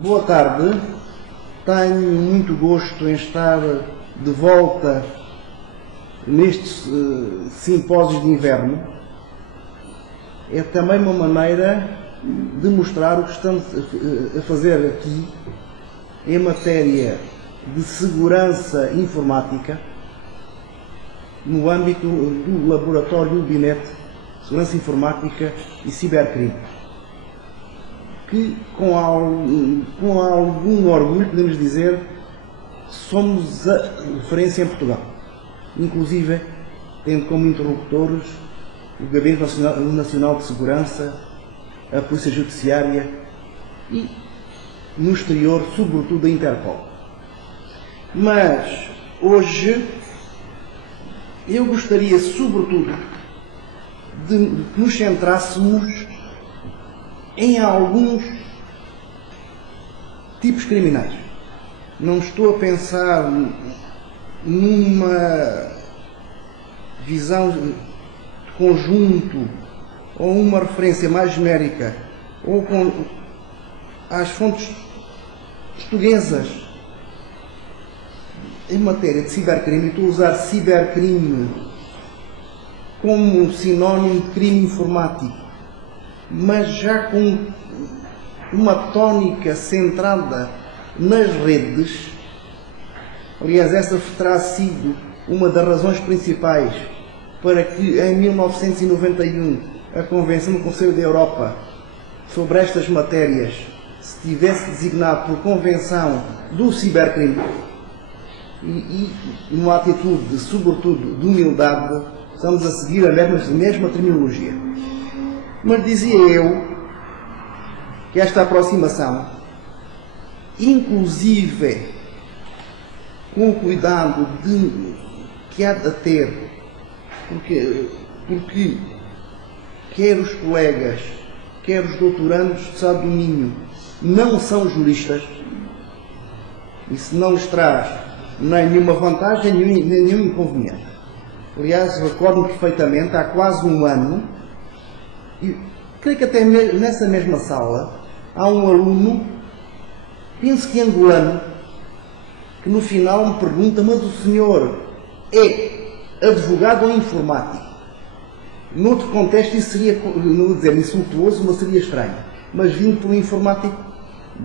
Boa tarde. Tenho muito gosto em estar de volta nestes simpósios de inverno. É também uma maneira de mostrar o que estamos a fazer aqui em matéria de segurança informática no âmbito do Laboratório UBINET, Segurança Informática e Cibercrime, que com algum orgulho podemos dizer somos a referência em Portugal, inclusive tendo como interlocutores o Gabinete Nacional de Segurança, a Polícia Judiciária e, no exterior, sobretudo a Interpol. Mas hoje eu gostaria, sobretudo, de nos centrássemos em alguns tipos criminais. Não estou a pensar numa visão de conjunto ou uma referência mais genérica ou com as fontes portuguesas em matéria de cibercrime. Estou a usar cibercrime como sinónimo de crime informático, mas já com uma tónica centrada nas redes. Aliás, essa terá sido uma das razões principais para que em 1991 a Convenção do Conselho da Europa sobre estas matérias se tivesse designado por Convenção do Cibercrime e numa atitude, sobretudo, de humildade, estamos a seguir a mesma terminologia. Mas dizia eu que esta aproximação, inclusive com o cuidado que há de ter, porque quer os colegas, quer os doutorandos de Estado do Minho não são juristas, isso não lhes traz nem nenhuma vantagem, nem nenhum inconveniente. Aliás, recordo-me perfeitamente, há quase um ano, e creio que até nessa mesma sala, há um aluno, penso que angolano, que no final me pergunta: mas o senhor é advogado ou informático? Noutro contexto isso seria, não vou dizer insultuoso, mas seria estranho. Mas vindo por um informático,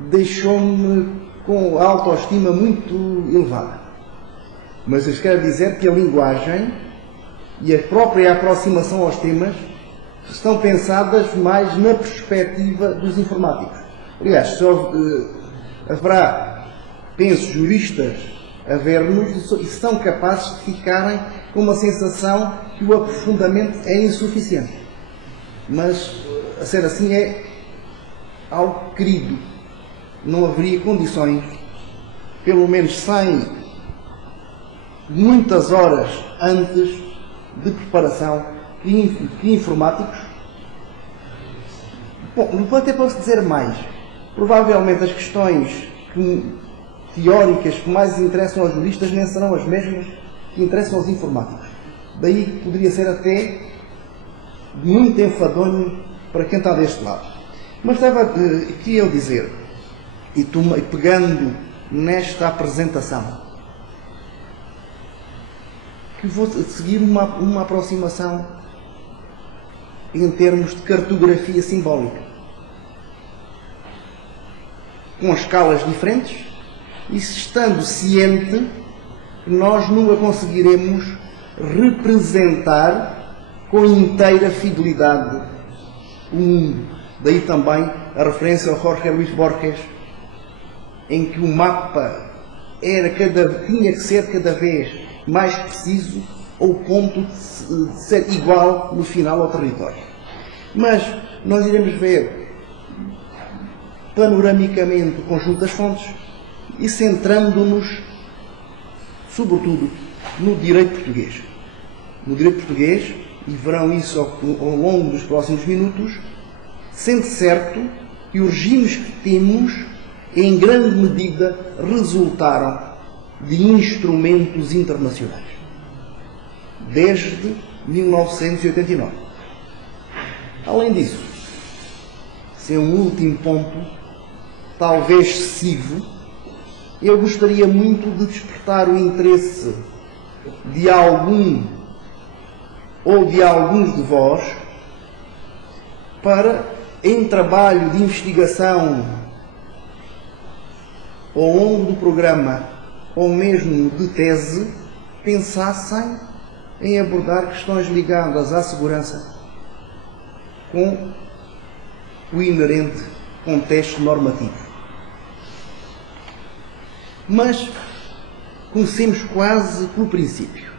deixou-me com a autoestima muito elevada. Mas eu quero dizer que a linguagem e a própria aproximação aos temas estão pensadas mais na perspectiva dos informáticos. Aliás, só haverá, penso, juristas a ver-nos e são capazes de ficarem com uma sensação que o aprofundamento é insuficiente. Mas, a ser assim, é algo querido. Não haveria condições, pelo menos sem muitas horas antes de preparação, que informáticos. Bom, até posso dizer mais. Provavelmente as questões teóricas que mais interessam aos juristas nem serão as mesmas que interessam aos informáticos. Daí que poderia ser até muito enfadonho para quem está deste lado. Mas estava aqui eu dizer, e pegando nesta apresentação, que vou seguir uma aproximação em termos de cartografia simbólica, com escalas diferentes, e estando ciente que nós nunca conseguiremos representar com inteira fidelidade o mundo. Daí também a referência ao Jorge Luís Borges, em que o mapa tinha que ser cada vez mais preciso ao ponto de ser igual no final ao território. Mas nós iremos ver panoramicamente o conjunto das fontes e centrando-nos, sobretudo, no direito português. No direito português, e verão isso ao longo dos próximos minutos, sendo certo que os regimes que temos, em grande medida, resultaram de instrumentos internacionais, desde 1989. Além disso, esse é um último ponto, talvez excessivo, eu gostaria muito de despertar o interesse de algum ou de alguns de vós para, em trabalho de investigação ao longo do programa ou mesmo de tese, pensassem em abordar questões ligadas à segurança com o inerente contexto normativo. Mas comecemos quase pelo princípio.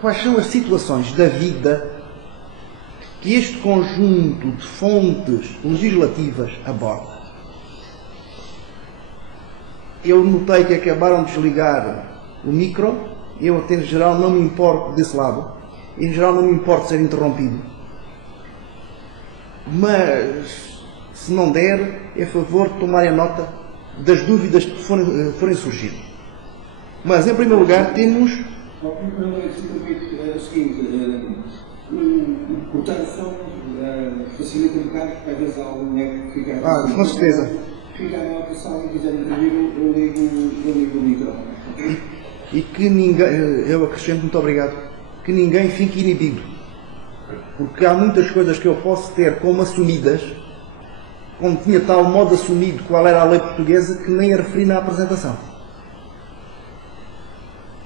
Quais são as situações da vida que este conjunto de fontes legislativas aborda? Eu notei que acabaram de desligar o micro. Eu, até em geral, não me importo desse lado. Em geral, não me importo ser interrompido. Mas, se não der, é a favor de tomarem nota das dúvidas que forem surgindo. Mas, em primeiro lugar, temos... É o seguinte, cortar o som facilita um bocado, porque às vezes há algum que fica... com certeza. Fica a nota, se alguém quiser intervir, eu ligo o microfone. E que ninguém, eu acrescento, muito obrigado, que ninguém fique inibido. Porque há muitas coisas que eu posso ter como assumidas, como tinha tal modo assumido qual era a lei portuguesa, que nem a referi na apresentação.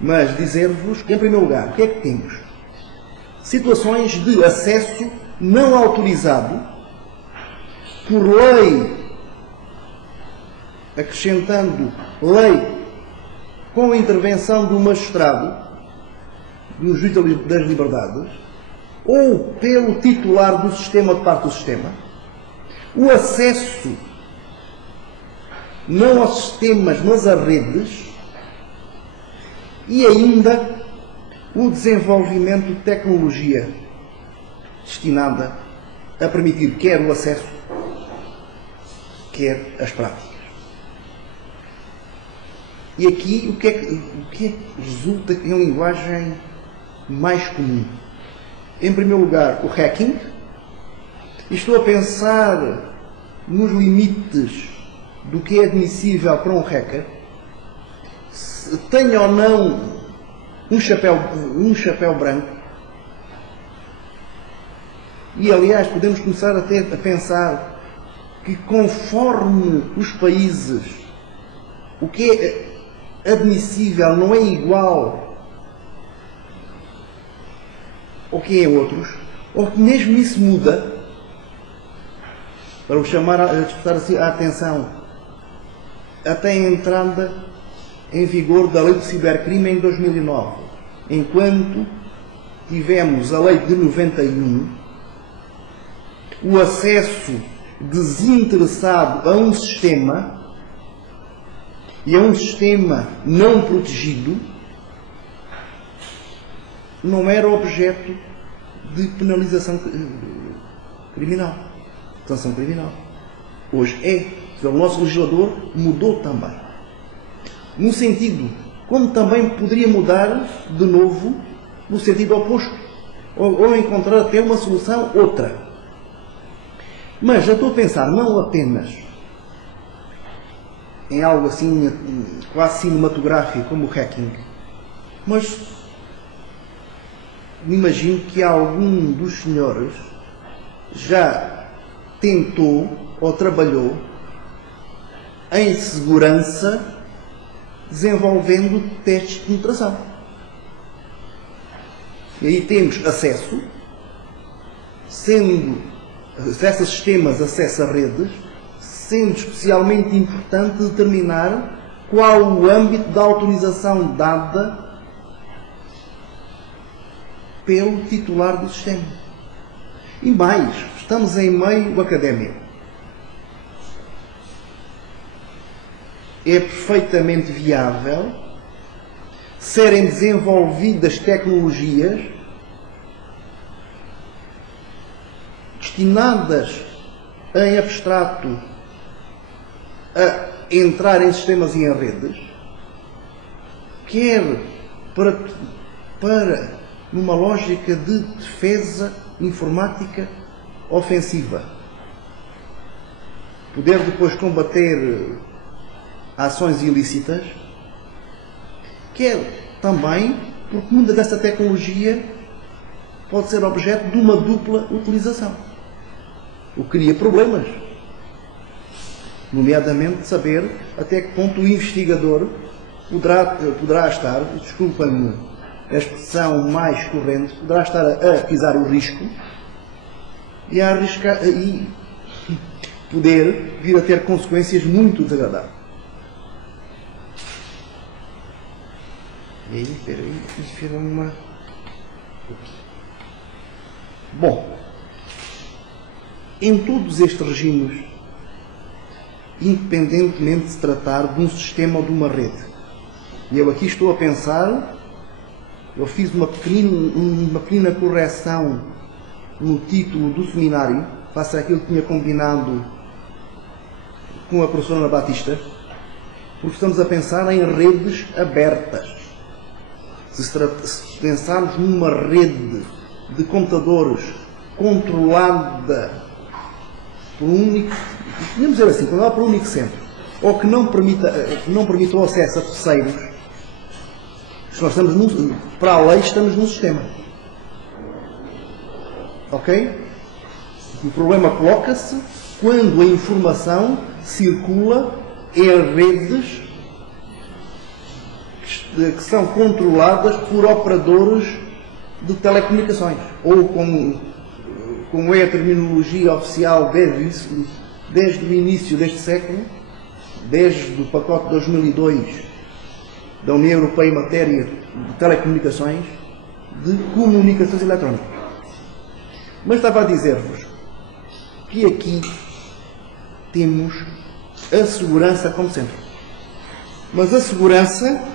Mas dizer-vos que, em primeiro lugar, o que é que temos? Situações de acesso não autorizado por lei, acrescentando lei com a intervenção do magistrado, do juiz das liberdades, ou pelo titular do sistema ou de parte do sistema, o acesso não aos sistemas, mas a redes, e ainda o desenvolvimento de tecnologia destinada a permitir quer o acesso, quer as práticas. E aqui o que é que resulta em linguagem mais comum? Em primeiro lugar, o hacking. E estou a pensar nos limites do que é admissível para um hacker, se tenha ou não um chapéu branco. E aliás podemos começar até a pensar que conforme os países o que é admissível não é igual ao que é outros, ou que mesmo isso muda, para o chamar a despertar assim a atenção até a entrada em vigor da lei do cibercrime em 2009, enquanto tivemos a lei de 91, o acesso desinteressado a um sistema e a um sistema não protegido não era objeto de penalização criminal, sanção criminal. Hoje é, pelo nosso legislador, mudou também. No sentido, como também poderia mudar de novo no sentido oposto, ou encontrar até uma solução outra. Mas já estou a pensar não apenas em algo assim quase cinematográfico como o hacking, mas me imagino que algum dos senhores já tentou ou trabalhou em segurança desenvolvendo testes de penetração. E aí temos acesso, sendo acesso a sistemas, acesso a redes, sendo especialmente importante determinar qual o âmbito da autorização dada pelo titular do sistema. E mais, estamos em meio académico. É perfeitamente viável serem desenvolvidas tecnologias destinadas em abstrato a entrar em sistemas e em redes, quer para numa lógica de defesa informática ofensiva, poder depois combater ações ilícitas, quer também porque muita dessa tecnologia pode ser objeto de uma dupla utilização, o que cria problemas, nomeadamente saber até que ponto o investigador poderá estar, desculpem-me a expressão mais corrente, poderá estar a pisar o risco e a arriscar e poder vir a ter consequências muito desagradáveis. E aí, peraí, fizeram uma... Bom, em todos estes regimes, independentemente de se tratar de um sistema ou de uma rede, e eu aqui estou a pensar, eu fiz uma pequena correção no título do seminário, face àquilo que tinha combinado com a professora Ana Batista, porque estamos a pensar em redes abertas. Se pensarmos numa rede de computadores controlada por um único, podemos dizer assim, controlada por um único centro, ou que não permita o acesso a terceiros, se nós estamos para a lei, estamos num sistema. Ok? O problema coloca-se quando a informação circula em redes que são controladas por operadores de telecomunicações, ou como é a terminologia oficial desde o início deste século, desde o pacote 2002 da União Europeia em matéria de telecomunicações, de comunicações eletrónicas. Mas estava a dizer-vos que aqui temos a segurança como centro. Mas a segurança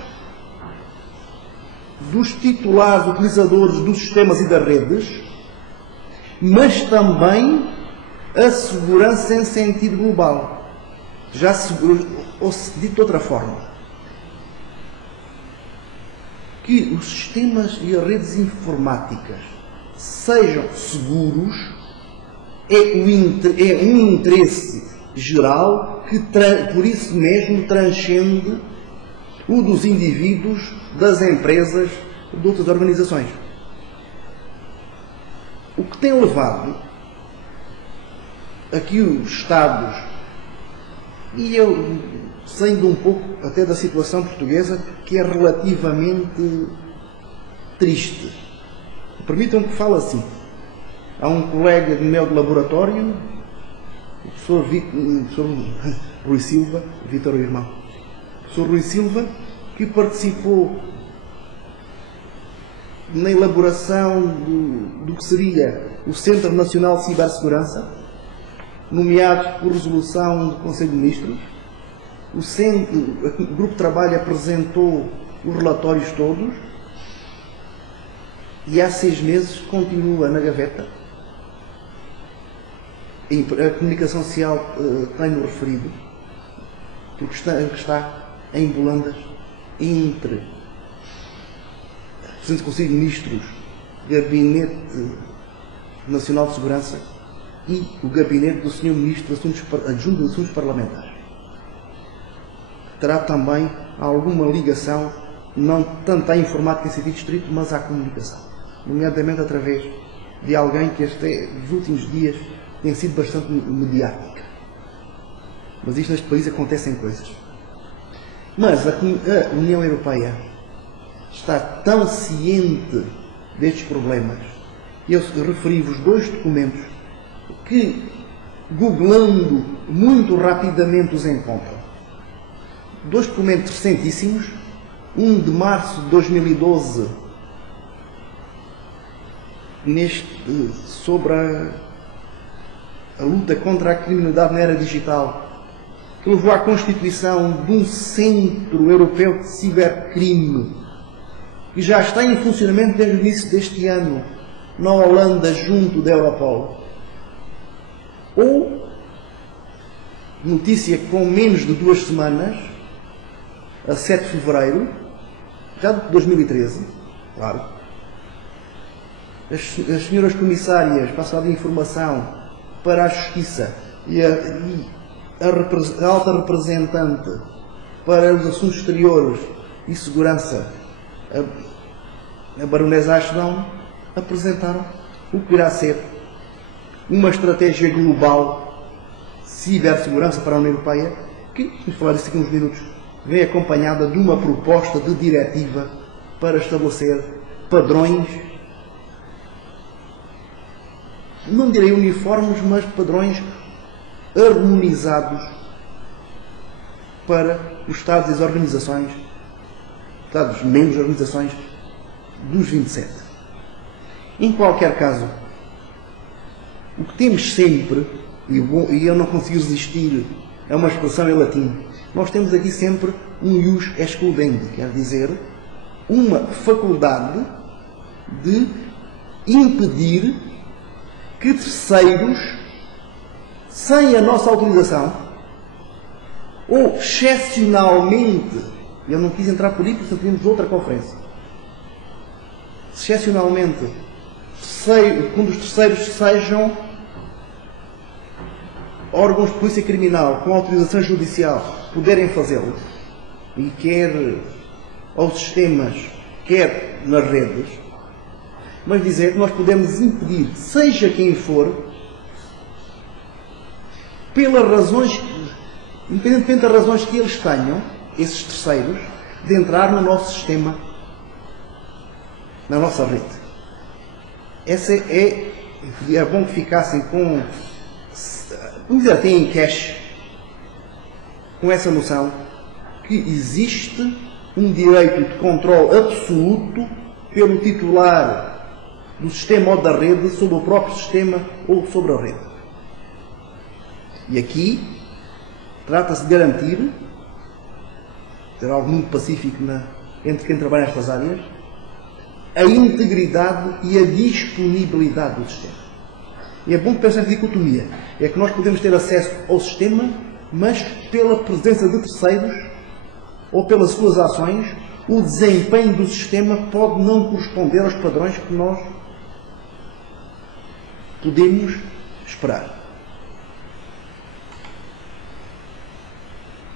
dos titulares utilizadores dos sistemas e das redes, mas também a segurança em sentido global. Ou dito de outra forma, que os sistemas e as redes informáticas sejam seguros é um interesse geral que, por isso mesmo, transcende o dos indivíduos, das empresas, de outras organizações. O que tem levado aqui os Estados, e eu saindo um pouco até da situação portuguesa, que é relativamente triste. Permitam que fale assim. Há um colega meu de laboratório, o professor Rui Silva, Vítor Irmão, o professor Rui Silva, que participou na elaboração do que seria o Centro Nacional de Cibersegurança, nomeado por resolução do Conselho de Ministros. O grupo de trabalho apresentou os relatórios todos e há 6 meses continua na gaveta. A comunicação social tem-no referido, porque está em volandas entre o Presidente do Conselho de Ministros, Gabinete Nacional de Segurança e o Gabinete do Sr. Ministro Adjunto de Assuntos Parlamentares. Terá também alguma ligação, não tanto à informática em sentido estrito, mas à comunicação, nomeadamente através de alguém que nos últimos dias tem sido bastante mediática. Mas isto neste país acontecem coisas. Mas a União Europeia está tão ciente destes problemas. Eu referi-vos 2 documentos que, googlando muito rapidamente, os encontram. 2 documentos recentíssimos, um de março de 2012, sobre a luta contra a criminalidade na era digital, que levou à constituição de um Centro Europeu de Cibercrime, que já está em funcionamento desde o início deste ano, na Holanda, junto da Europol. Ou, notícia com menos de 2 semanas, a 7 de fevereiro, já de 2013, claro, as senhoras comissárias passaram a informação para a Justiça e a alta representante para os assuntos exteriores e segurança, a baronesa Ashton, apresentaram o que irá ser uma estratégia global de cibersegurança para a União Europeia, que, vamos falar disso aqui uns minutos, vem acompanhada de uma proposta de diretiva para estabelecer padrões, não direi uniformes, mas padrões harmonizados para os Estados e as organizações, Estados-membros das organizações dos 27. Em qualquer caso, o que temos sempre, e eu não consigo resistir a uma expressão em latim, nós temos aqui sempre um ius excludendi, quer dizer, uma faculdade de impedir que terceiros, sem a nossa autorização, ou excepcionalmente, eu não quis entrar por aí porque temos outra conferência, excepcionalmente, quando os terceiros sejam órgãos de polícia criminal com autorização judicial, puderem fazê-lo, e quer aos sistemas, quer nas redes, mas dizer que nós podemos impedir, seja quem for, pelas razões, independentemente das razões que eles tenham, esses terceiros, de entrar no nosso sistema, na nossa rede. Essa é bom que ficassem com, vamos dizer, até em cache, com essa noção que existe um direito de controle absoluto pelo titular do sistema ou da rede sobre o próprio sistema ou sobre a rede. E aqui trata-se de garantir, ter algo muito pacífico entre quem trabalha nestas áreas, a integridade e a disponibilidade do sistema. E é bom que pensem nessa dicotomia. É que nós podemos ter acesso ao sistema, mas pela presença de terceiros ou pelas suas ações, o desempenho do sistema pode não corresponder aos padrões que nós podemos esperar.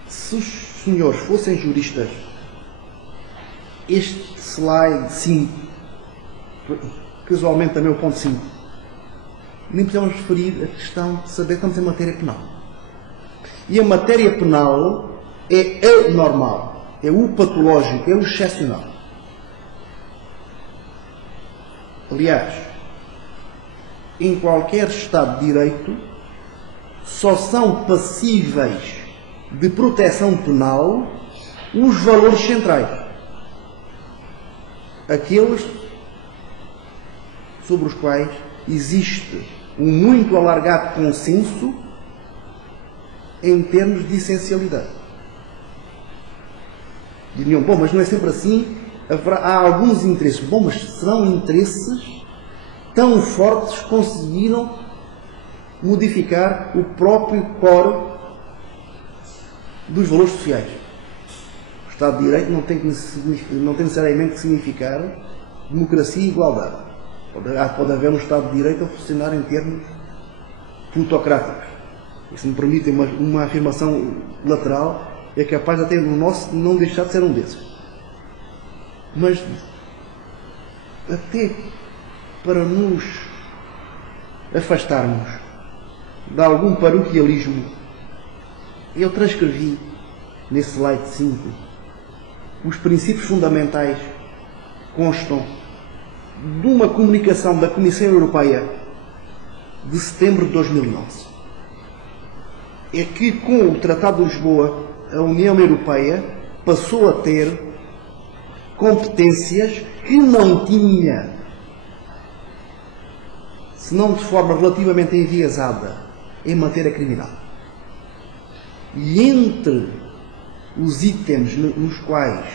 Se os senhores fossem juristas, este slide 5, casualmente também o ponto 5, nem precisamos referir a questão de saber que estamos em matéria penal. E a matéria penal é anormal, é o patológico, é o excepcional. Aliás, em qualquer Estado de Direito, só são passíveis de proteção penal os valores centrais. Aqueles sobre os quais existe um muito alargado consenso em termos de essencialidade. Diriam, bom, mas não é sempre assim, há alguns interesses. Bom, mas serão interesses tão fortes que conseguiram modificar o próprio core dos valores sociais. O Estado de Direito não tem necessariamente que significar democracia e igualdade. Pode haver um Estado de Direito a funcionar em termos plutocráticos. E se me permitem uma afirmação lateral, é capaz até no nosso não deixar de ser um desses. Mas até para nos afastarmos de algum paroquialismo, eu transcrevi nesse slide 5 os princípios fundamentais que constam de uma comunicação da Comissão Europeia de setembro de 2011. É que com o Tratado de Lisboa a União Europeia passou a ter competências que não tinha, se não de forma relativamente enviesada, em matéria criminal. E entre os itens nos quais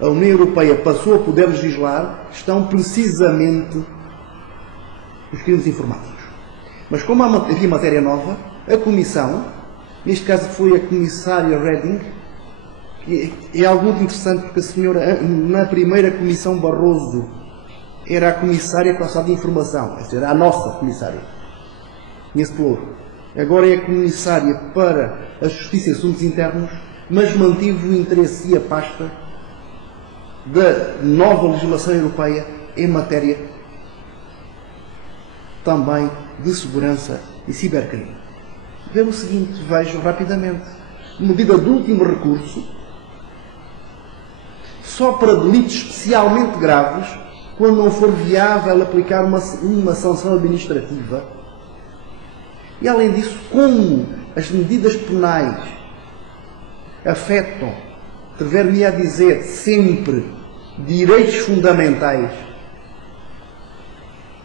a União Europeia passou a poder legislar estão precisamente os crimes informáticos. Mas como havia matéria nova, a Comissão, neste caso foi a Comissária Reding, que é algo muito interessante porque a senhora, na primeira Comissão Barroso, era a Comissária com a de Informação, esta era a nossa Comissária. Conhece pelo agora é comissária para a Justiça e Assuntos Internos, mas manteve o interesse e a pasta da nova legislação europeia em matéria também de segurança e cibercrime. Veja o seguinte, vejo rapidamente, medida de último recurso, só para delitos especialmente graves, quando não for viável aplicar uma sanção administrativa. E além disso, como as medidas penais afetam, atrever-me a dizer, sempre direitos fundamentais,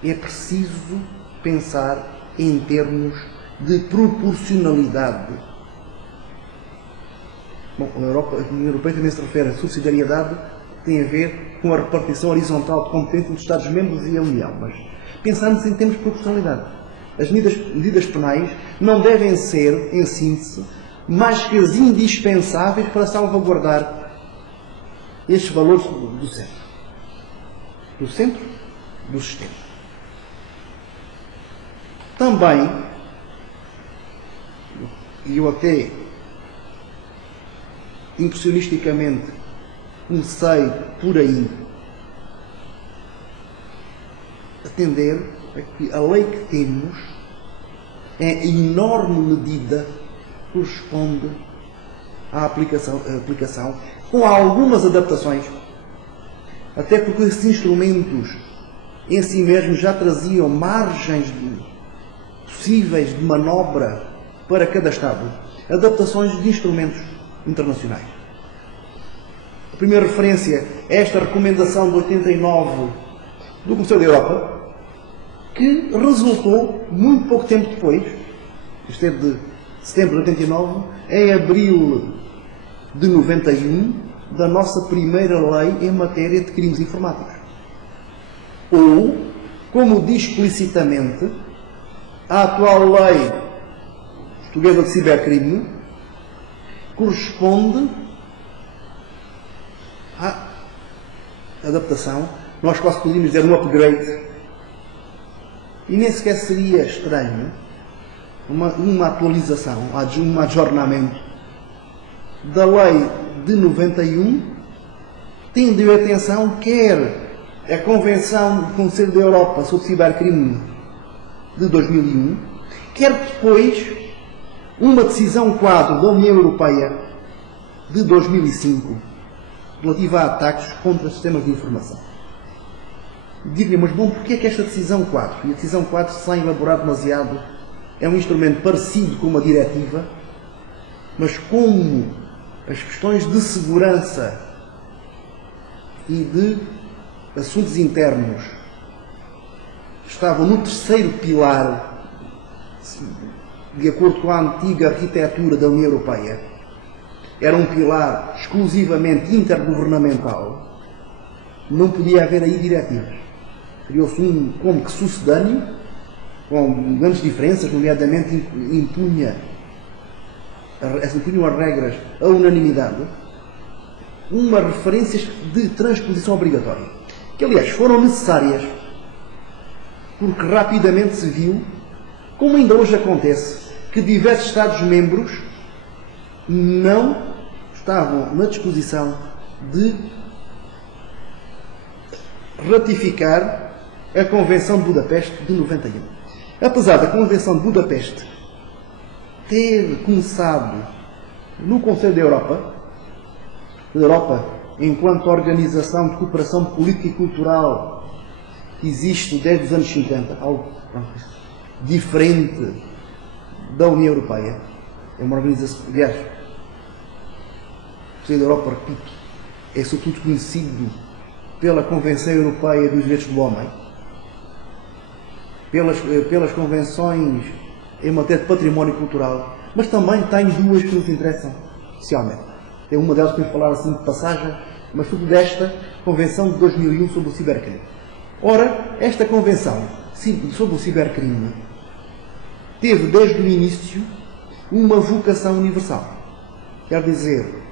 é preciso pensar em termos de proporcionalidade. Bom, a União Europeia também se refere à subsidiariedade, tem a ver com a repartição horizontal de competência entre os Estados-membros e a União, mas pensamos em termos de proporcionalidade. As medidas penais não devem ser, em síntese, mais que as indispensáveis para salvaguardar estes valores do centro do sistema. Também, e eu até impressionisticamente comecei por aí, atender a que a lei que temos, em enorme medida, corresponde à aplicação, com algumas adaptações, até porque esses instrumentos em si mesmos já traziam margens possíveis de manobra para cada Estado, adaptações de instrumentos internacionais. A primeira referência é esta recomendação de 89 do Conselho da Europa, que resultou, muito pouco tempo depois, isto é de setembro de 89, em abril de 91, da nossa primeira lei em matéria de crimes informáticos. Ou, como diz explicitamente a atual lei portuguesa de cibercrime, corresponde à adaptação, nós quase podíamos dizer um upgrade, e nem sequer seria estranho uma atualização, um adjornamento da lei de 91, tendo em atenção quer a Convenção do Conselho da Europa sobre Cibercrime de 2001, quer depois uma decisão quadro da União Europeia de 2005 relativa a ataques contra sistemas de informação. Digo-lhe, mas bom, porquê é que esta decisão quadro? E a decisão quadro, sem elaborar demasiado, é um instrumento parecido com uma diretiva, mas como as questões de segurança e de assuntos internos estavam no terceiro pilar, de acordo com a antiga arquitetura da União Europeia, era um pilar exclusivamente intergovernamental, não podia haver aí diretivas. Criou-se como que sucedâneo, com grandes diferenças, nomeadamente impunham as regras a unanimidade, umas referências de transposição obrigatória, que aliás foram necessárias, porque rapidamente se viu, como ainda hoje acontece, que diversos Estados-membros não estavam na disposição de ratificar a Convenção de Budapeste de 91. Apesar da Convenção de Budapeste ter começado no Conselho da Europa, enquanto organização de cooperação política e cultural que existe desde os anos 50, algo diferente da União Europeia, é uma organização, aliás, o Conselho da Europa, repito, é sobretudo conhecido pela Convenção Europeia dos Direitos do Homem, pelas convenções em matéria de património cultural, mas também tem duas que nos interessam especialmente. É uma delas que podemos falar assim de passagem, mas tudo desta Convenção de 2001 sobre o cibercrime. Ora, esta Convenção sobre o cibercrime teve desde o início uma vocação universal. Quer dizer,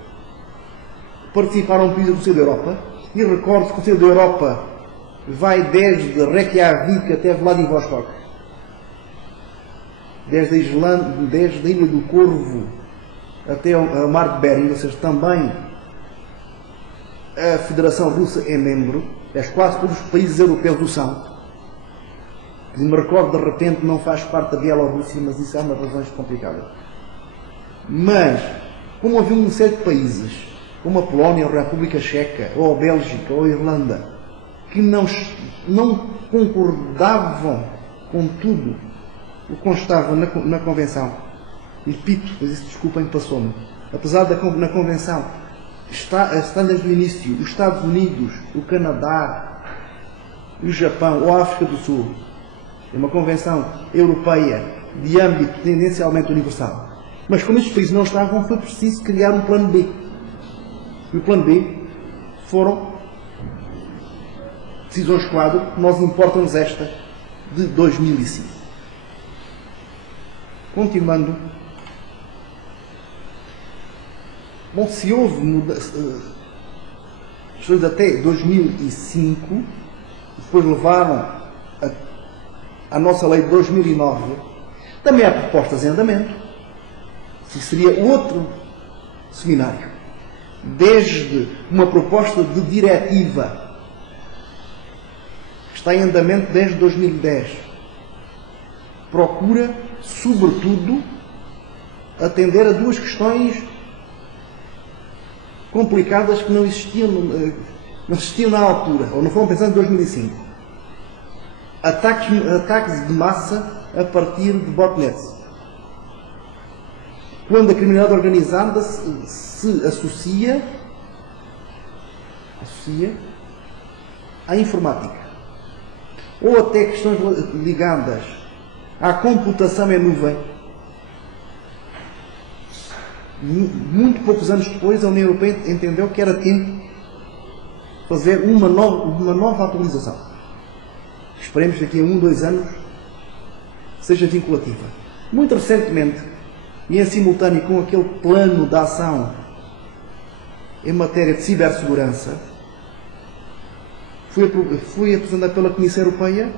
participaram países do Conselho da Europa, e recordo que o Conselho da Europa vai desde Reykjavik até Vladivostok. desde a Islândia, desde a Ilha do Corvo até ao Mar de Bering, ou seja, também a Federação Russa é membro, quase todos os países europeus o são. E me recordo, de repente, não faz parte da Bielorrússia, mas isso é uma razão complicadas. Mas, como havia um série de países, como a Polónia, a República Checa, ou a Bélgica, ou a Irlanda, que não concordavam com tudo o que constava na Convenção, e repito, mas isso, desculpem, passou-me, apesar na Convenção, está desde o início os Estados Unidos, o Canadá, o Japão ou a África do Sul. É uma convenção europeia de âmbito tendencialmente universal. Mas como estes países não estavam, foi preciso criar um plano B. E o plano B foram decisões quadro, que nós importam-nos esta de 2005. Continuando. Bom, se houve mudanças até 2005, depois levaram a nossa lei de 2009, também há propostas em andamento. Isso seria outro seminário. Desde uma proposta de diretiva que está em andamento desde 2010, procura, sobretudo, atender a duas questões complicadas que não existiam na altura, ou não foram pensadas em 2005. Ataques de massa a partir de botnets. Quando a criminalidade organizada se associa à informática. Ou até questões ligadas à computação em nuvem. Muito poucos anos depois, a União Europeia entendeu que era tempo de fazer uma nova atualização. Esperemos que daqui a 1, 2 anos seja vinculativa. Muito recentemente, e em simultâneo com aquele plano de ação em matéria de cibersegurança, foi apresentada pela Comissão Europeia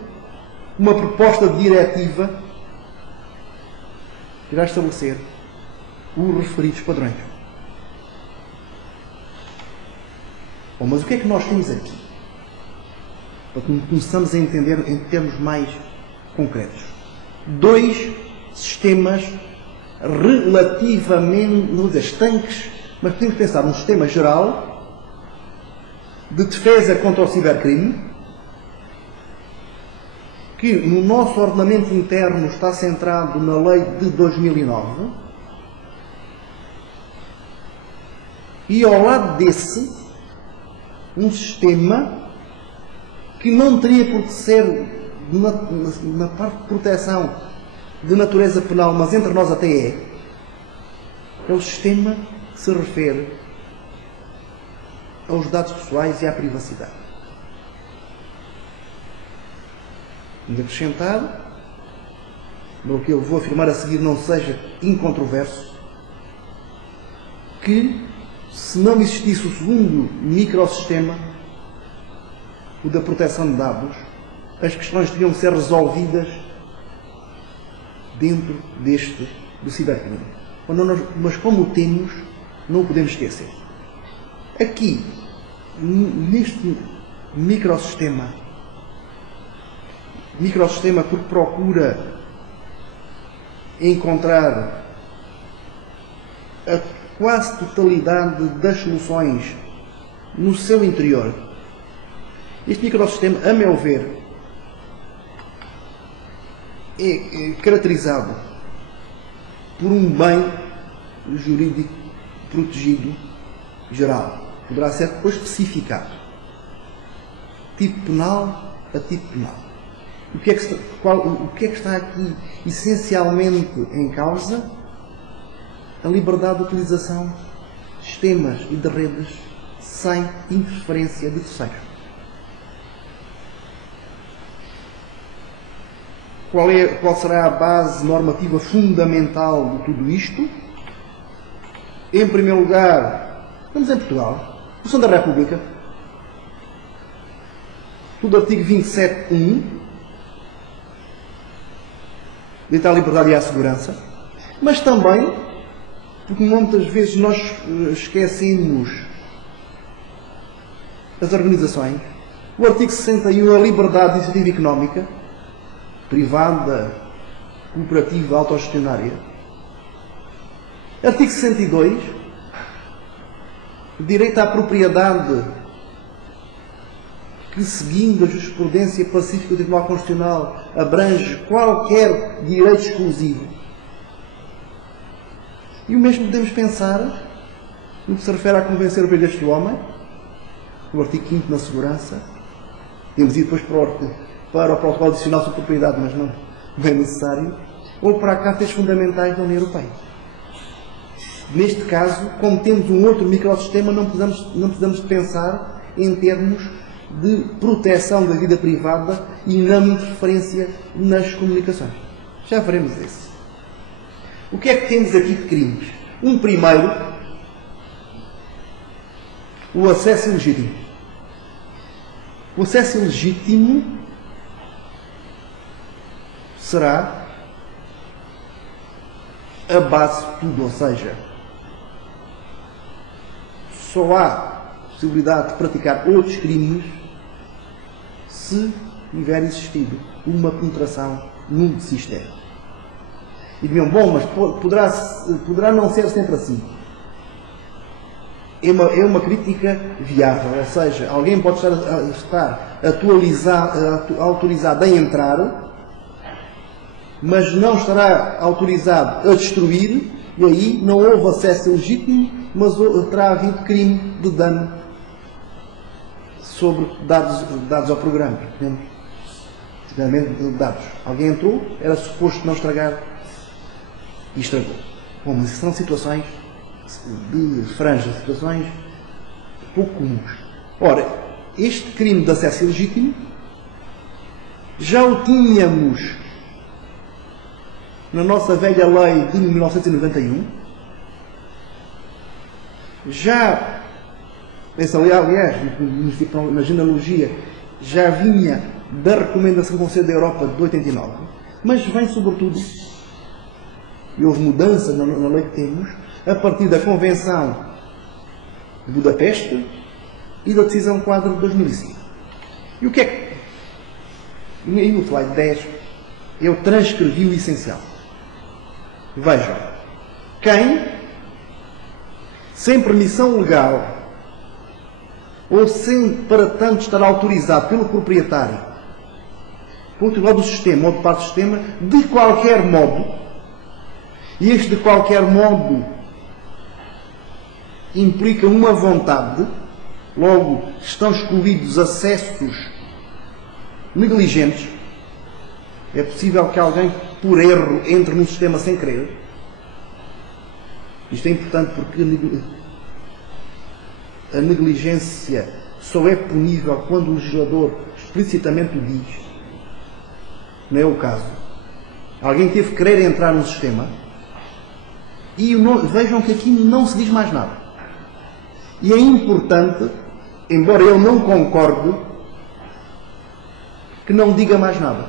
uma proposta de diretiva que irá estabelecer os referidos padrões. Bom, mas o que é que nós temos aqui? Para que começamos a entender em termos mais concretos. 2 sistemas relativamente, não vou dizer estanques, mas podemos pensar num sistema geral de defesa contra o cibercrime, que no nosso ordenamento interno está centrado na lei de 2009, e ao lado desse, um sistema que não teria por que ser na parte de proteção de natureza penal, mas entre nós até é o sistema que se refere aos dados pessoais e à privacidade. De acrescentar, o que eu vou afirmar a seguir não seja incontroverso, que se não existisse o segundo microsistema, o da proteção de dados, as questões teriam que ser resolvidas dentro do cibercrime. Mas como o temos, não o podemos esquecer. Aqui, neste microsistema porque procura encontrar a quase totalidade das soluções no seu interior. Este microsistema, a meu ver, é caracterizado por um bem jurídico protegido geral. Poderá ser depois especificado. Tipo penal a tipo penal. O que é que está aqui essencialmente em causa? A liberdade de utilização de sistemas e de redes sem interferência de terceiros. Qual será a base normativa fundamental de tudo isto? Em primeiro lugar, estamos em Portugal, Constituição da República, tudo artigo 27.1, direito à liberdade e à segurança, mas também, porque muitas vezes nós esquecemos as organizações, o artigo 61, a liberdade de iniciativa económica, privada, cooperativa, autogestionária. Artigo 62, direito à propriedade, que, seguindo a jurisprudência pacífica do Tribunal Constitucional, abrange qualquer direito exclusivo. E o mesmo podemos pensar no que se refere a convencer o direito do homem, o artigo 5º na segurança. Temos ido depois para o protocolo adicional sobre propriedade, mas não é necessário, ou para a Cartas Fundamentais da União Europeia. Neste caso, como temos um outro microsistema, não precisamos pensar em termos de proteção da vida privada e não interferência nas comunicações. Já veremos isso. O que é que temos aqui de crimes? Um primeiro, o acesso ilegítimo. O acesso ilegítimo será a base de tudo, ou seja, só há possibilidade de praticar outros crimes se tiver existido uma penetração num sistema. E diriam, bom, mas poderá não ser sempre assim. É uma crítica viável, ou seja, alguém pode estar autorizado a entrar, mas não estará autorizado a destruir, e aí não houve acesso legítimo, mas terá havido crime de dano sobre dados ao programa. Dados. Alguém entrou, era suposto não estragar e estragou. Bom, mas são situações de franja, situações pouco comuns. Ora, este crime de acesso ilegítimo já o tínhamos na nossa velha lei de 1991. Já, essa lei, aliás, na genealogia, já vinha da recomendação do Conselho da Europa de 89, mas vem sobretudo, e houve mudança na lei que temos, a partir da Convenção de Budapeste e da Decisão Quadro de 2005. E o que é que... E no slide 10 eu transcrevi o essencial. Vejam, quem, sem permissão legal, ou sem para tanto estar autorizado pelo proprietário, pelo titular do sistema ou de parte do sistema, de qualquer modo, e este de qualquer modo implica uma vontade, logo estão excluídos acessos negligentes. É possível que alguém, por erro, entre num sistema sem querer. Isto é importante porque a negligência só é punível quando o legislador explicitamente o diz. Não é o caso. Alguém teve que querer entrar num sistema e vejam que aqui não se diz mais nada. E é importante, embora eu não concorde, que não diga mais nada.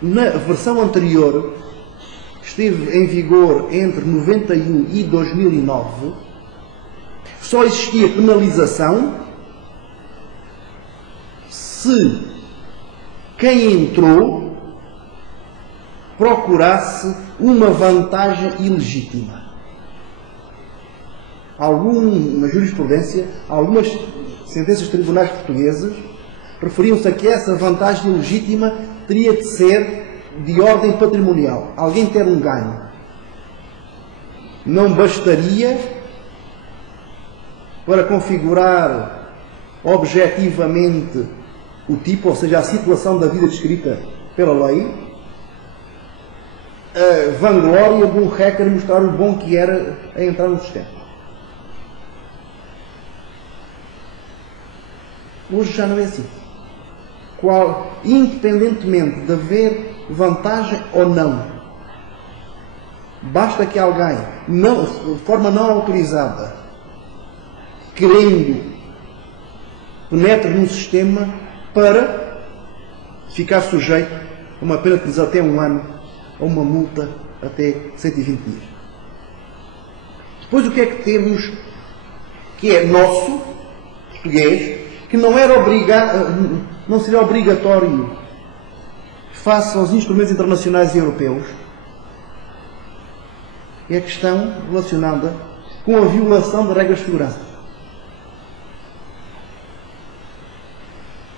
Na versão anterior, que esteve em vigor entre 91 e 2009, só existia penalização se quem entrou procurasse uma vantagem ilegítima. Na jurisprudência, algumas sentenças de tribunais portugueses referiam-se a que essa vantagem ilegítima teria de ser de ordem patrimonial. Alguém ter um ganho. Não bastaria para configurar objetivamente o tipo, ou seja, a situação da vida descrita pela lei, a vanglória de um hacker mostrar o bom que era a entrar no sistema. Hoje já não é assim. Independentemente de haver vantagem ou não, basta que alguém, de forma não autorizada, querendo, penetre num sistema para ficar sujeito uma pena de prisão até 1 ano ou uma multa até 120 dias. Depois o que é que temos que é nosso, português, que não seria obrigatório face aos instrumentos internacionais e europeus? É a questão relacionada com a violação de regras de segurança.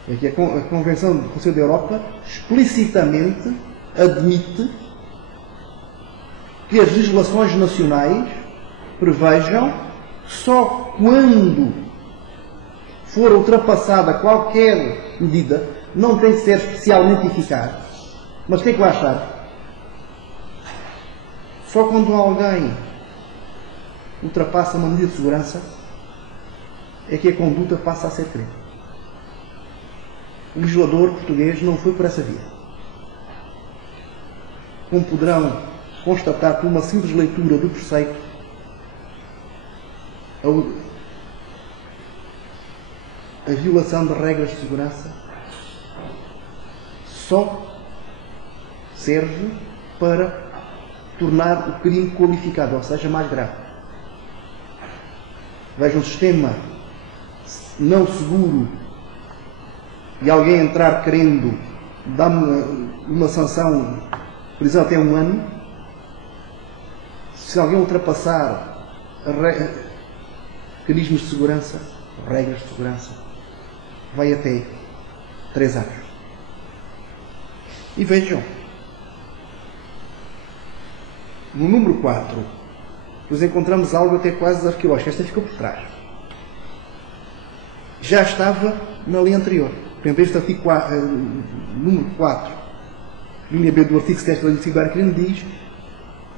É que a Convenção do Conselho da Europa explicitamente admite que as legislações nacionais prevejam só quando for ultrapassada qualquer medida, não tem de ser especialmente eficaz, mas tem que lá estar. Só quando alguém ultrapassa uma medida de segurança é que a conduta passa a ser crime. O legislador português não foi por essa via. Como poderão constatar por uma simples leitura do preceito, a violação de regras de segurança só serve para tornar o crime qualificado, ou seja, mais grave. Veja um sistema não seguro e alguém entrar querendo dar-me uma sanção, prisão até 1 ano. Se alguém ultrapassar mecanismos de segurança, regras de segurança, vai até 3 anos. E vejam, no número 4, nós encontramos algo até quase arqueológico. Esta ficou por trás. Já estava na lei anterior. Por exemplo, este artigo 4, número 4, linha B do artigo 7 da Lei de Civil Crime diz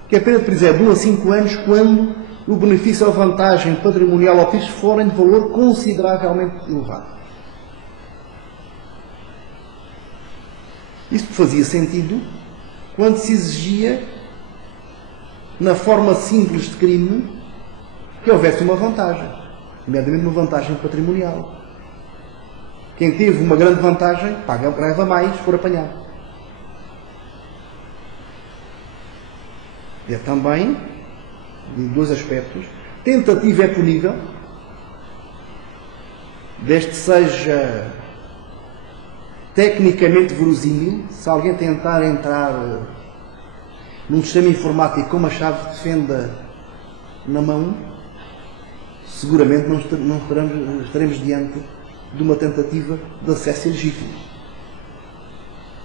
que a pena de prisão é de 1 a 5 anos quando o benefício ou vantagem patrimonial ou fisco forem de valor consideravelmente elevado. Isto fazia sentido quando se exigia, na forma simples de crime, que houvesse uma vantagem, nomeadamente uma vantagem patrimonial. Quem teve uma grande vantagem, leva mais se for apanhado. É também, em 2 aspectos, tentativa é punível, desde seja tecnicamente verosímil. Se alguém tentar entrar num sistema informático com uma chave de fenda na mão, seguramente não estaremos diante de uma tentativa de acesso ilegítimo.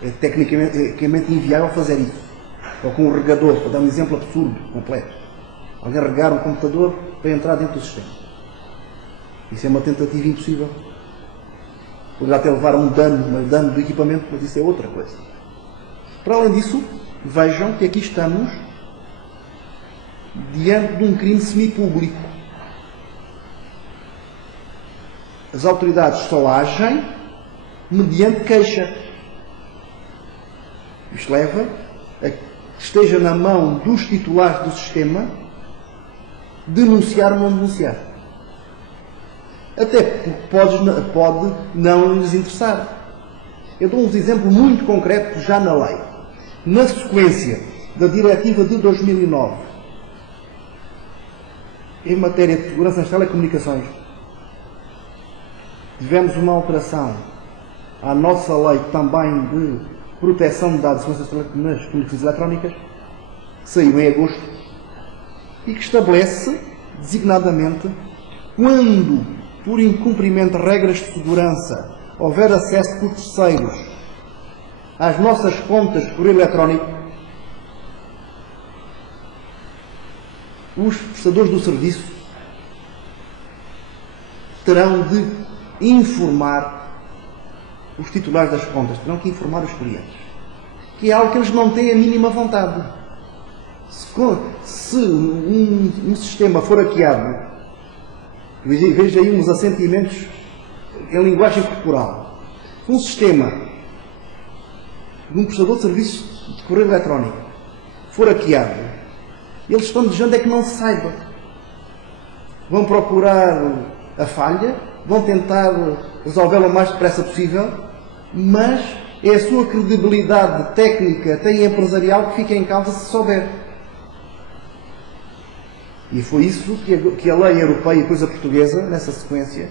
É tecnicamente inviável fazer isso. Ou com um regador, para dar um exemplo absurdo, completo. Alguém regar um computador para entrar dentro do sistema. Isso é uma tentativa impossível. Poderá até levar a um dano do equipamento, mas isso é outra coisa. Para além disso, vejam que aqui estamos diante de um crime semipúblico. As autoridades só agem mediante queixa. Isto leva a que esteja na mão dos titulares do sistema denunciar ou não denunciar. Até porque pode não lhes interessar. Eu dou um exemplo muito concreto já na lei. Na sequência da Diretiva de 2009 em matéria de segurança nas telecomunicações, tivemos uma alteração à nossa lei também de proteção de dados nas comunicações eletrónicas, que saiu em agosto, e que estabelece, designadamente, quando, por incumprimento de regras de segurança, houver acesso por terceiros às nossas contas por eletrónico, os prestadores do serviço terão de informar os titulares das contas, terão que informar os clientes, que é algo que eles não têm a mínima vontade. Se um sistema for hackeado, veja aí uns assentimentos em linguagem corporal, se um sistema de um prestador de serviço de correio eletrónico for hackeado, eles estão desejando é que não se saiba. Vão procurar a falha, vão tentar resolvê-la o mais depressa possível, mas é a sua credibilidade técnica, até empresarial, que fica em causa se souber. E foi isso que a lei europeia e depois a portuguesa, nessa sequência,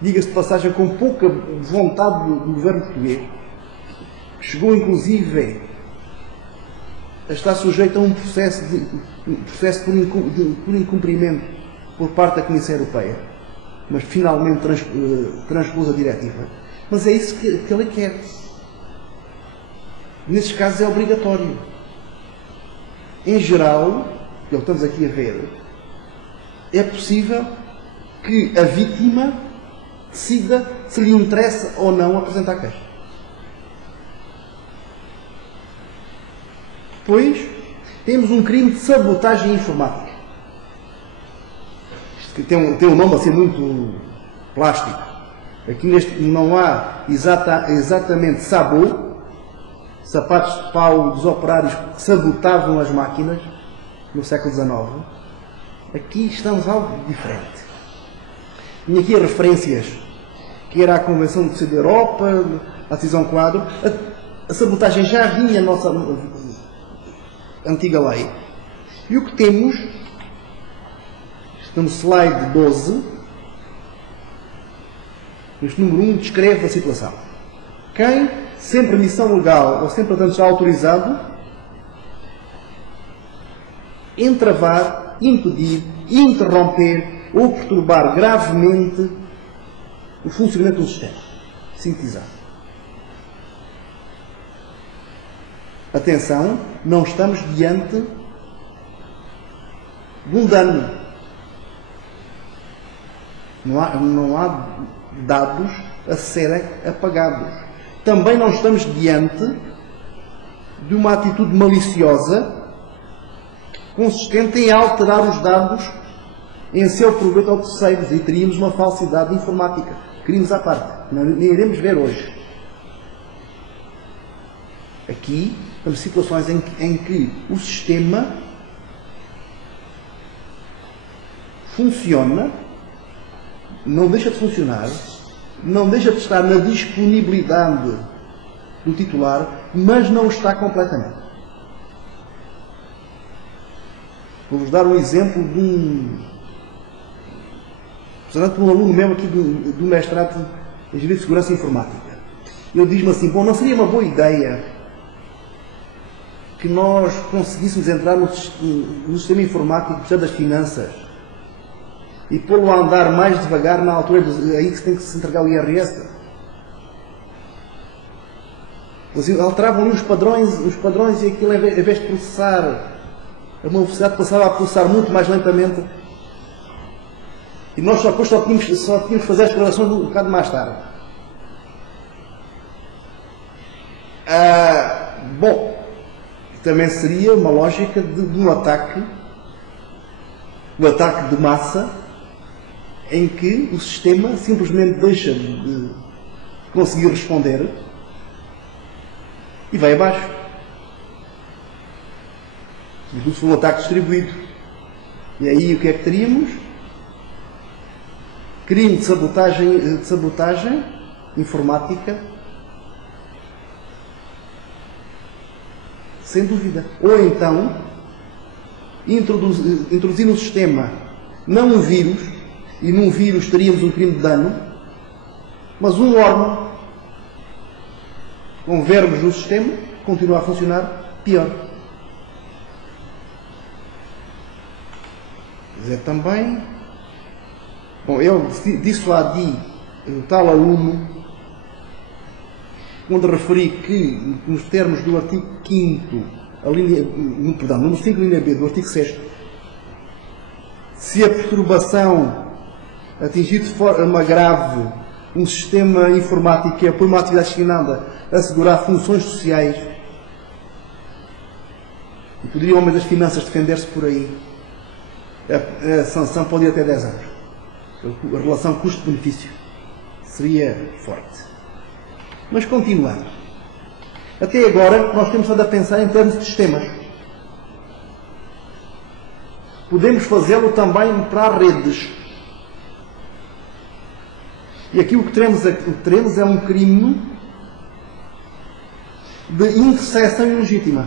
diga-se de passagem, com pouca vontade do governo português, chegou inclusive a estar sujeito a um processo por incumprimento por parte da Comissão Europeia, mas finalmente transpôs a diretiva. Mas é isso que a lei quer. Nesses casos é obrigatório. Em geral, que é o que estamos aqui a ver, é possível que a vítima decida se lhe interessa ou não apresentar queixa. Depois, temos um crime de sabotagem informática. Isto tem um nome assim muito plástico. Aqui não há exatamente sabot, sapatos de pau dos operários que sabotavam as máquinas no século XIX. Aqui estamos algo diferente. Tinha aqui as referências, que era a Convenção do Conselho da Europa, a decisão quadro. A sabotagem já vinha na nossa antiga lei. E o que temos, no slide 12, este número 1 descreve a situação. Quem, sem permissão legal ou sem, portanto, já autorizado, entravar, impedir, interromper ou perturbar gravemente o funcionamento do sistema. Sintetizar. Atenção, não estamos diante de um dano. Não há dados a serem apagados. Também não estamos diante de uma atitude maliciosa consistente em alterar os dados em seu proveito ao terceiros, e teríamos uma falsidade informática. Crimes à parte. Não iremos ver hoje. Aqui temos situações em que o sistema funciona, não deixa de funcionar, não deixa de estar na disponibilidade do titular, mas não está completamente. Vou-vos dar um exemplo de um aluno meu aqui do mestrado em Engenharia de Segurança Informática. Ele diz-me assim: bom, não seria uma boa ideia que nós conseguíssemos entrar no sistema informático das finanças e pô-lo a andar mais devagar na altura aí que se tem que se entregar o IRS? Eles alteravam ali os padrões e aquilo, em vez de processar a uma velocidade, passava a processar muito mais lentamente. E nós só tínhamos que fazer as gravações um bocado mais tarde. Bom, também seria uma lógica de um ataque de massa, em que o sistema simplesmente deixa de conseguir responder e vai abaixo. Isso foi um ataque distribuído. E aí o que é que teríamos? Crime de sabotagem informática, sem dúvida. Ou então, introduzir no sistema não um vírus, e num vírus teríamos um crime de dano, mas um órgão com verbos no sistema continua a funcionar pior. Quer dizer, também, bom, eu dissuadi o tal aluno quando referi que, nos termos do artigo 5º, número 5, linha B, do artigo 6º, se a perturbação atingir de forma grave um sistema informático que apoia uma atividade destinada a assegurar funções sociais, e poderia o homem das finanças defender-se por aí, a sanção pode ir até 10 anos. A relação custo-benefício seria forte. Mas continuando. Até agora nós temos estado a pensar em termos de sistemas. Podemos fazê-lo também para as redes. E aqui o que teremos é um crime de interseção ilegítima.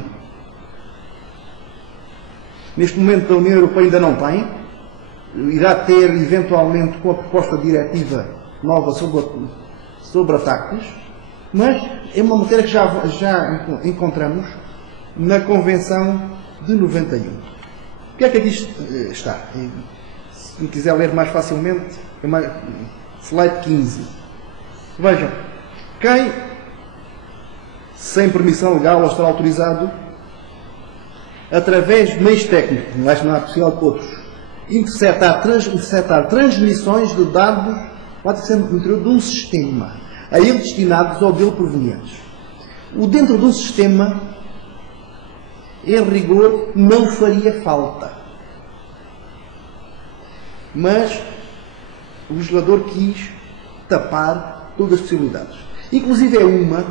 Neste momento a União Europeia ainda não tem, irá ter eventualmente com a proposta diretiva nova sobre ataques, mas é uma matéria que já encontramos na Convenção de 91. O que é que aqui está? Se me quiser ler mais facilmente, slide 15. Vejam, quem, sem permissão legal ou estar autorizado, através de meios técnicos, não é possível que outros, interceptar transmissões de dados pode ser no interior de um sistema, a ele destinados ou dele provenientes. O dentro de um sistema, em rigor, não faria falta. Mas o legislador quis tapar todas as possibilidades. Inclusive é uma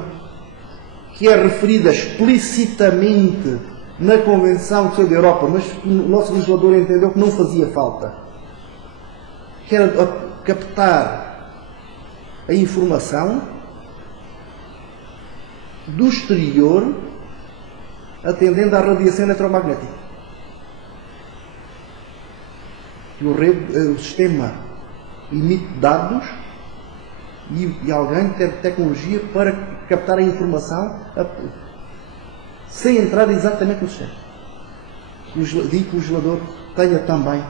que é referida explicitamente na Convenção de da Europa, mas o nosso legislador entendeu que não fazia falta. Que era captar a informação do exterior atendendo à radiação eletromagnética. Que o sistema emite dados e alguém tem tecnologia para captar a informação sem entrar exatamente no sistema. Digo que o legislador tenha também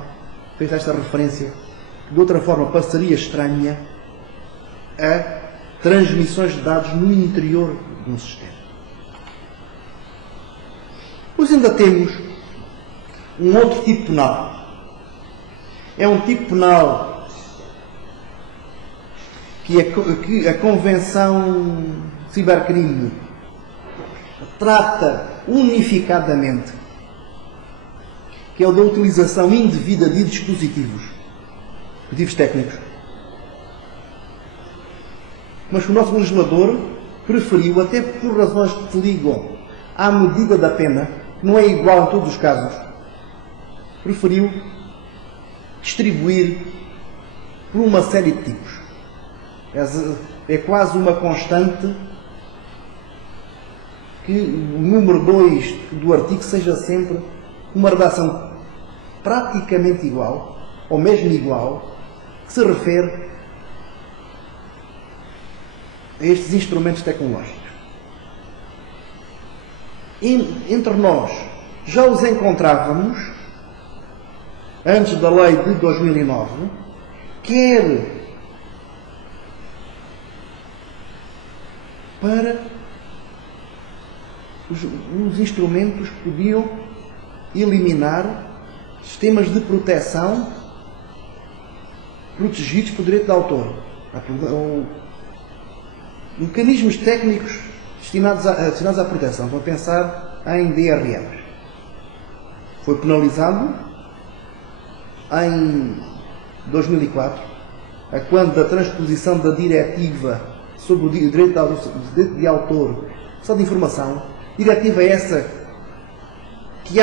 feito esta referência, que de outra forma passaria estranha a transmissões de dados no interior de um sistema. Pois ainda temos um outro tipo penal. É um tipo penal que a Convenção de Cibercrime trata unificadamente, que é o da utilização indevida de dispositivos técnicos. Mas o nosso legislador preferiu, até por razões que se ligam à medida da pena, que não é igual em todos os casos, preferiu distribuir por uma série de tipos. É quase uma constante que o número 2 do artigo seja sempre uma redação praticamente igual, ou mesmo igual, que se refere a estes instrumentos tecnológicos. Entre nós já os encontrávamos antes da lei de 2009, quer para os instrumentos que podiam eliminar sistemas de proteção protegidos por direito de autor. Mecanismos técnicos destinados à proteção. Estou a pensar em DRMs. Foi penalizado em 2004, quando da transposição da diretiva sobre o direito de autor, só de informação, diretiva essa que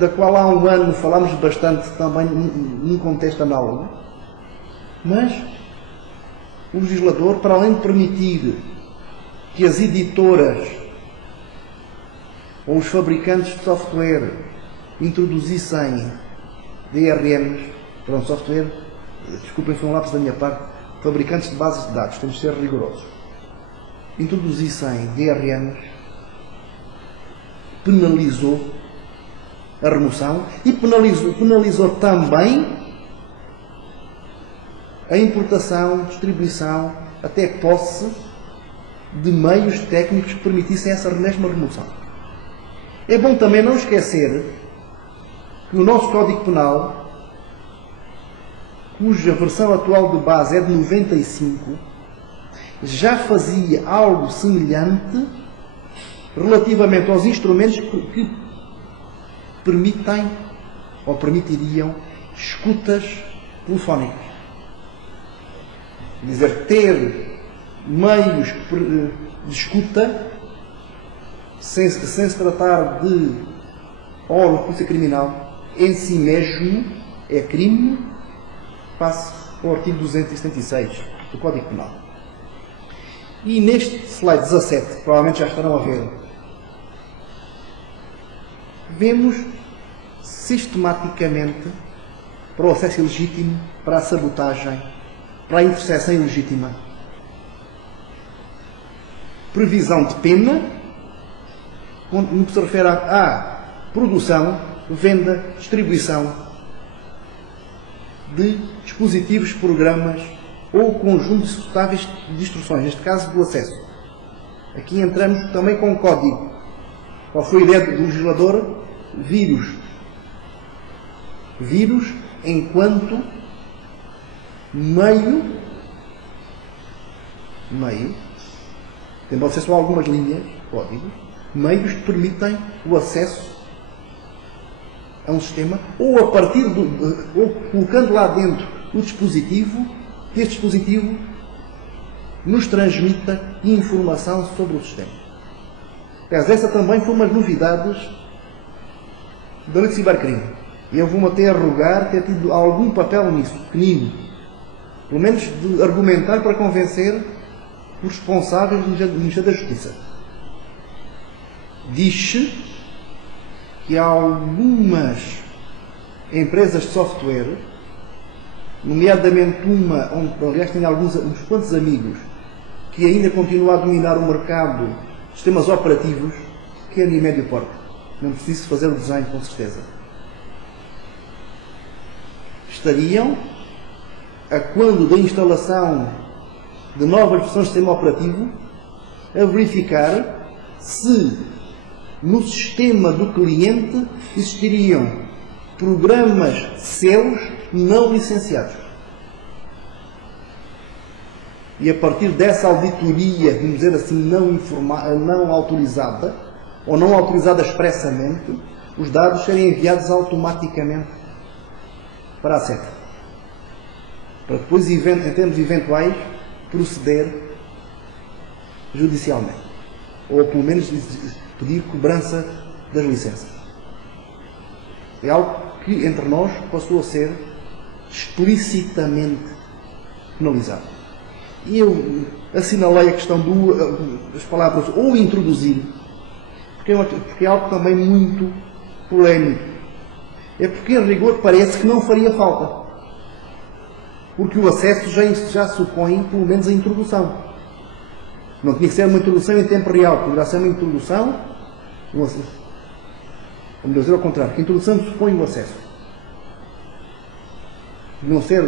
da qual há um ano falámos bastante também num contexto análogo, mas o legislador, para além de permitir que as editoras ou os fabricantes de software introduzissem DRMs, para um software, desculpem, foi um lapso da minha parte, fabricantes de bases de dados, temos de ser rigorosos, introduzissem DRMs, penalizou a remoção e penalizou também a importação, distribuição, até posse de meios técnicos que permitissem essa mesma remoção. É bom também não esquecer que o nosso Código Penal, cuja versão atual de base é de 95, já fazia algo semelhante relativamente aos instrumentos que permitem ou permitiriam escutas telefónicas. Quer dizer, ter meios de escuta sem se tratar de órgão de polícia criminal em si mesmo é crime, passe ao artigo 276 do Código Penal. E neste slide 17, provavelmente já estarão a ver, vemos sistematicamente para o acesso ilegítimo, para a sabotagem, para a interseção ilegítima. Previsão de pena, no que se refere à produção, venda, distribuição de dispositivos, programas ou conjunto de executáveis de instruções, neste caso do acesso. Aqui entramos também com o código. Qual foi a ideia do legislador? Vírus. Vírus enquanto meio, tendo acesso a algumas linhas, códigos, meios que permitem o acesso a um sistema, ou a partir ou colocando lá dentro o dispositivo, que este dispositivo nos transmita informação sobre o sistema. Aliás, essa também foi uma das novidades da lei de cibercrime. E eu vou-me até arrogar ter tido algum papel nisso, pequenino. Pelo menos de argumentar para convencer os responsáveis do Ministério da Justiça. Diz-se que há algumas empresas de software, nomeadamente uma, onde aliás tenho uns quantos amigos, que ainda continua a dominar o mercado de sistemas operativos, que é a Unimédio Porto. Não preciso fazer o design com certeza. Estariam, a quando da instalação de novas versões de sistema operativo, a verificar se no sistema do cliente existiriam programas seus não licenciados. E a partir dessa auditoria, vamos dizer assim, não autorizada, ou não autorizada expressamente, os dados serem enviados automaticamente para a SETA. Para depois, em termos eventuais, proceder judicialmente. Ou pelo menos pedir cobrança das licenças. É algo que entre nós passou a ser explicitamente penalizado. E eu assinalei a questão das palavras ou introduzir, porque é algo também muito polémico. É porque em rigor parece que não faria falta. Porque o acesso já supõe pelo menos a introdução. Não tinha que ser uma introdução em tempo real, poderá ser uma introdução, vamos dizer ao contrário, que a introdução supõe o acesso. Não ser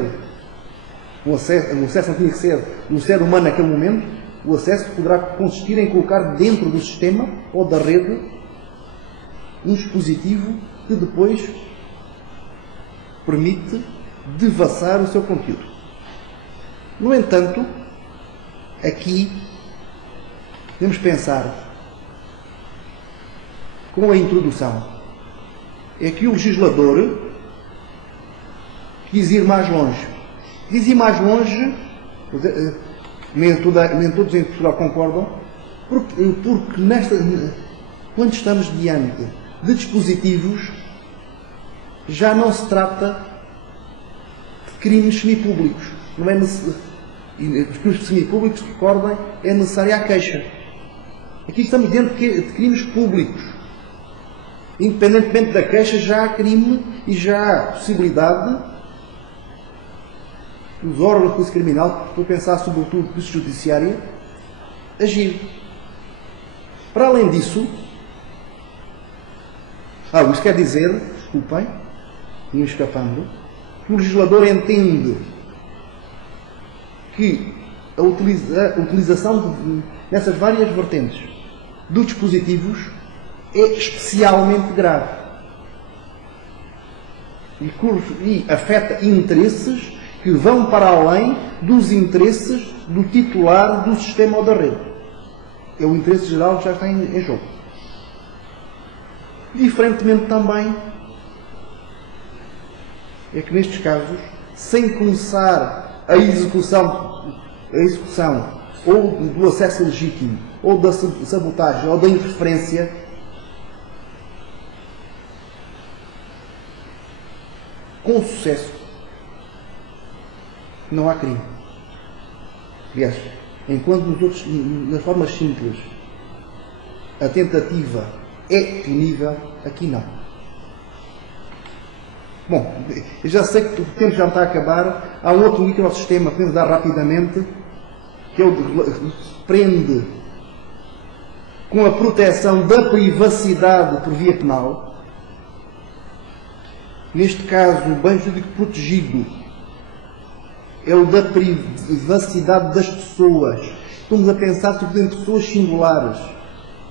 o acesso não tinha que ser do ser humano naquele momento, o acesso poderá consistir em colocar dentro do sistema ou da rede um dispositivo que depois permite devassar o seu conteúdo. No entanto, aqui devemos pensar com a introdução. É que o legislador quis ir mais longe. Quis ir mais longe, nem todos em Portugal concordam, porque quando estamos diante de dispositivos, já não se trata de crimes semipúblicos. Não é necessário. E os crimes semipúblicos, recordem, é necessária a queixa. Aqui estamos dentro de crimes públicos. Independentemente da queixa, já há crime e já há possibilidade dos órgãos de polícia criminal, estou a pensar sobretudo na polícia judiciária, agir. Para além disso, isso quer dizer, desculpem, me escapando, que o legislador entende que a utilização nessas várias vertentes dos dispositivos é especialmente grave e afeta interesses que vão para além dos interesses do titular do sistema ou da rede. É o interesse geral que já está em jogo. Diferentemente também é que nestes casos, sem começar a execução ou do acesso legítimo, ou da sabotagem, ou da interferência, com sucesso, não há crime. Aliás, enquanto nos outros, nas formas simples, a tentativa é punível, aqui não. Bom, eu já sei que o tempo já está a acabar. Há um outro microsistema que podemos dar rapidamente, que é o que prende com a proteção da privacidade por via penal. Neste caso, o bem jurídico protegido é o da privacidade das pessoas. Estamos a pensar sobre pessoas singulares,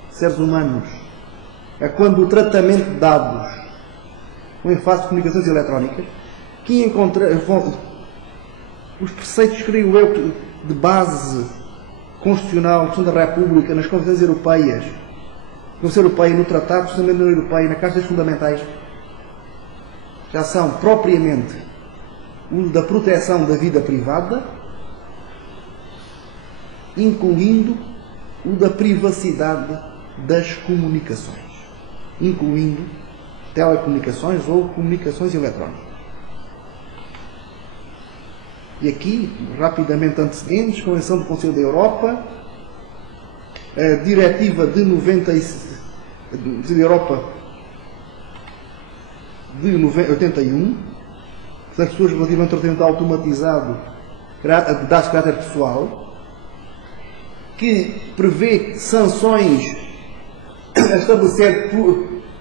seres humanos. É quando o tratamento de dados em face de comunicações eletrónicas, que os preceitos, creio eu, de base constitucional da República, nas Convenções Europeias, na Convenção Europeia, no Tratado de Funcionamento da União Europeia, na Carta dos Fundamentais, já são propriamente o da proteção da vida privada, incluindo o da privacidade das comunicações, incluindo telecomunicações ou comunicações eletrónicas. E aqui, rapidamente antecedentes, Convenção do Conselho da Europa, a Diretiva de 81, das pessoas relativamente ao tratamento automatizado de dados de caráter pessoal, que prevê sanções a estabelecer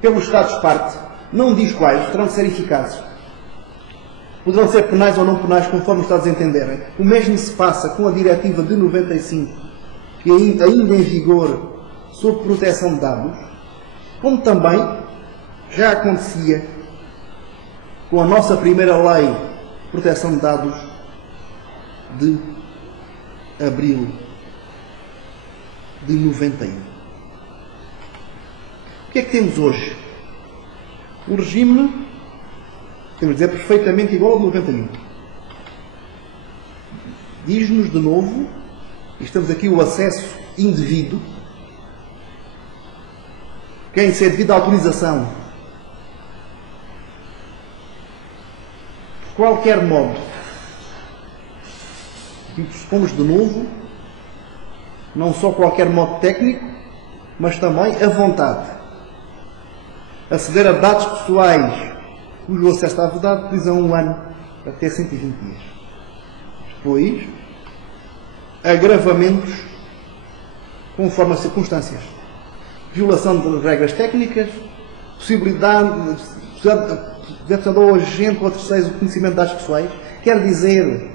pelos Estados-parte, não diz quais, terão de ser eficazes. Poderão ser penais ou não penais, conforme os Estados entenderem. O mesmo se passa com a Diretiva de 95, que ainda em vigor, sobre proteção de dados, como também já acontecia com a nossa primeira lei de proteção de dados de abril de 91. O que é que temos hoje? Um regime, temos de dizer, perfeitamente igual ao de 91. Diz-nos de novo, e estamos aqui o acesso indevido, quem se é devido à autorização, de qualquer modo, e supomos de novo, não só qualquer modo técnico, mas também a vontade. Aceder a dados pessoais cujo acesso está vedado, prisão 1 ano até 120 dias. Depois, agravamentos conforme as circunstâncias. Violação de regras técnicas, possibilidade de ao agente ou a terceiros o conhecimento de dados pessoais. Quer dizer,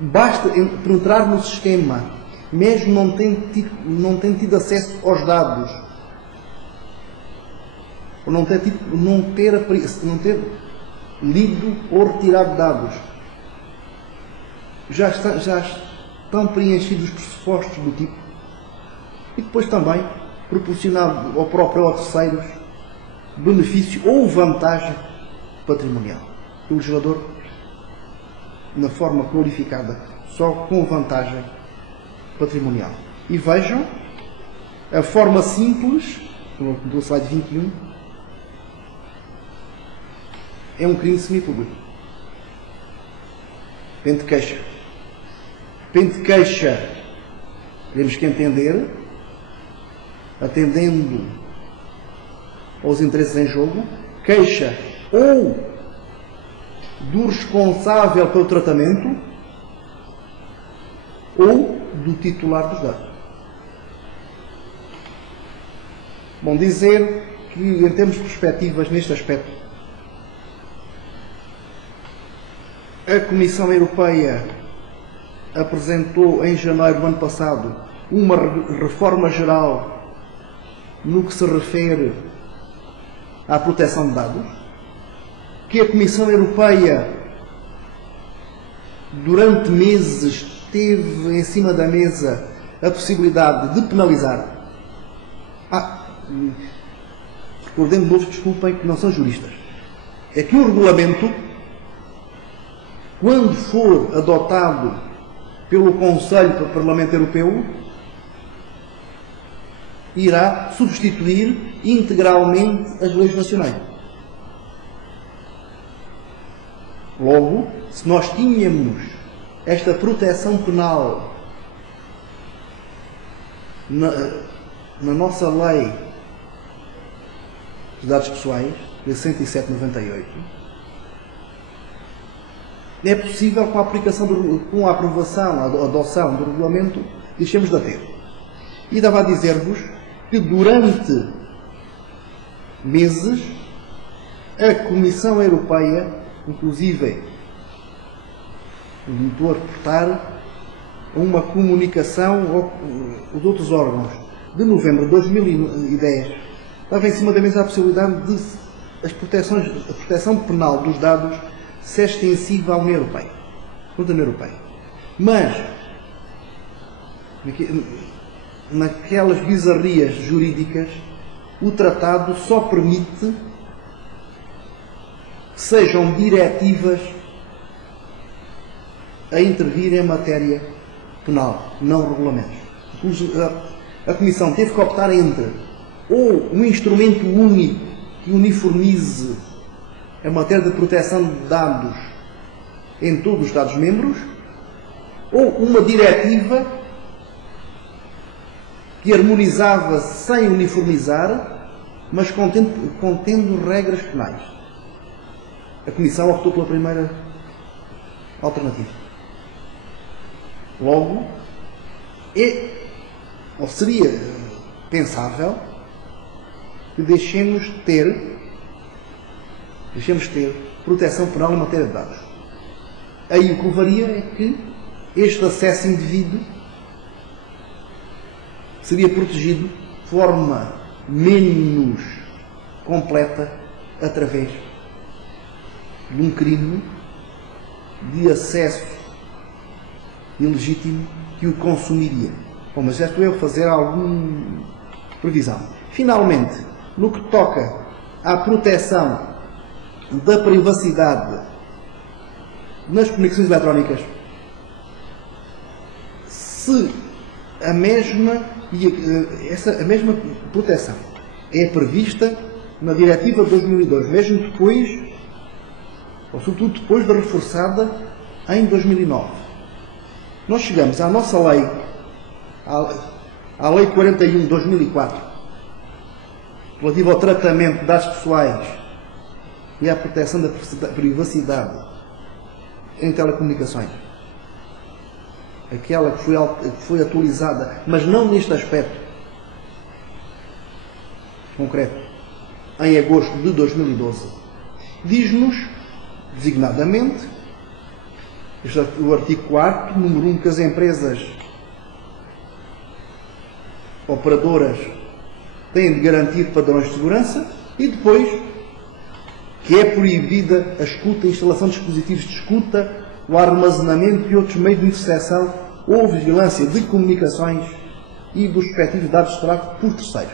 basta penetrar no sistema, mesmo não tendo tido acesso aos dados, ou não ter lido ou retirado dados, já estão preenchidos os pressupostos do tipo, e depois também proporcionar ao próprio ou a terceiros benefício ou vantagem patrimonial. O legislador, na forma qualificada, só com vantagem patrimonial. E vejam a forma simples, do slide 21, é um crime semipúblico. Pente de queixa. Pente de queixa, temos que entender, atendendo aos interesses em jogo, queixa ou do responsável pelo tratamento ou do titular dos dados. Bom, dizer que, em termos de perspectivas neste aspecto, a Comissão Europeia apresentou em janeiro do ano passado uma reforma geral no que se refere à proteção de dados, que a Comissão Europeia durante meses teve em cima da mesa a possibilidade de penalizar. Recordem de novo, desculpem que não são juristas. É que o regulamento, quando for adotado pelo Conselho do Parlamento Europeu, irá substituir integralmente as leis nacionais. Logo, se nós tínhamos esta proteção penal na nossa lei de dados pessoais, de 107/98, é possível, com a aplicação, com a aprovação, a adoção do regulamento, deixemos de a ter. E dava a dizer-vos que durante meses a Comissão Europeia, inclusive limitou a reportar uma comunicação aos outros órgãos de novembro de 2010, estava em cima da mesa a possibilidade de a proteção penal dos dados ser extensiva à União Europeia, toda a União Europeia. Mas naquelas bizarrias jurídicas, o tratado só permite que sejam diretivas a intervir em matéria penal, não regulamentos. A Comissão teve que optar entre ou um instrumento único que uniformize a matéria de proteção de dados em todos os Estados-membros, ou uma diretiva que harmonizava sem uniformizar, mas contendo regras penais. A Comissão optou pela primeira alternativa. Logo, ou seria pensável que deixemos ter proteção penal em matéria de dados. Aí o que levaria é que este acesso indevido seria protegido de forma menos completa através de um crime de acesso ilegítimo que o consumiria. Bom, mas já estou eu a fazer alguma previsão. Finalmente, no que toca à proteção da privacidade nas comunicações eletrónicas, se a mesma proteção é prevista na Diretiva de 2002, mesmo depois, ou sobretudo depois de reforçada em 2009. Nós chegamos à nossa lei, à Lei 41 de 2004, relativa ao tratamento de dados pessoais e à proteção da privacidade em telecomunicações. Aquela que foi atualizada, mas não neste aspecto concreto, em agosto de 2012, diz-nos, designadamente, o artigo 4º, número 1, que as empresas operadoras têm de garantir padrões de segurança, e depois que é proibida a escuta, a instalação de dispositivos de escuta, o armazenamento e outros meios de interseção ou vigilância de comunicações e dos respectivos dados de tráfego por terceiros.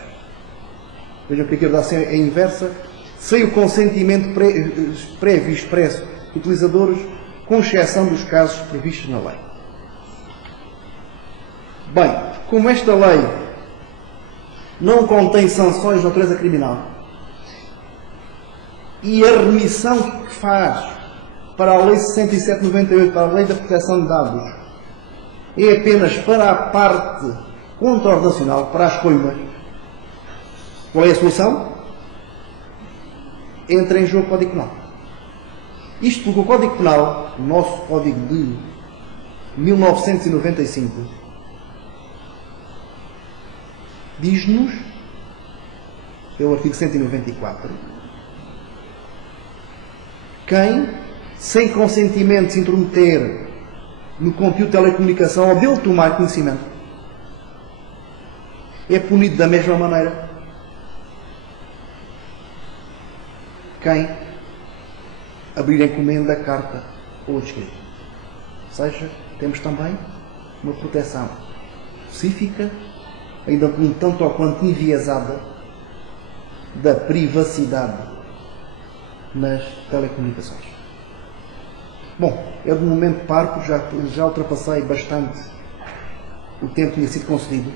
Vejam que aqui a redação é inversa, sem o consentimento prévio e expresso de utilizadores, com exceção dos casos previstos na lei. Bem, como esta lei não contém sanções de natureza criminal e a remissão que faz para a Lei 67/98, para a Lei da Proteção de Dados, é apenas para a parte contraordenacional, para as coimas, qual é a solução? Entra em jogo o Código Penal. Isto porque o Código Penal, o nosso Código de 1995, diz-nos, é o artigo 194, quem, sem consentimento, se intrometer no conteúdo de telecomunicação ou dele tomar conhecimento, é punido da mesma maneira quem abrir encomenda, carta ou escrito. Ou seja, temos também uma proteção específica, ainda um tanto ou quanto enviesada, da privacidade nas telecomunicações. Bom, eu de momento paro, já ultrapassei bastante o tempo que tinha sido concedido.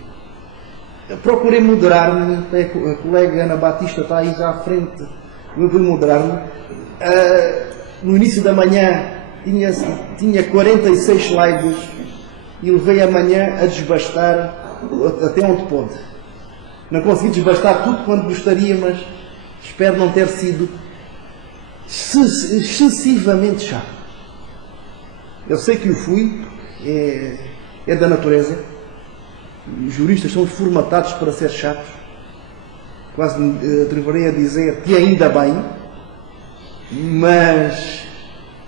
Procurei moderar-me, a colega Ana Batista está aí já à frente, eu vou moderar-me. No início da manhã tinha 46 slides e levei a manhã a desbastar até onde pôde. Não consegui desbastar tudo quanto gostaria, mas espero não ter sido excessivamente chato. Eu sei que o fui, é da natureza. Os juristas são formatados para ser chatos. Quase me atreverei a dizer que ainda bem, mas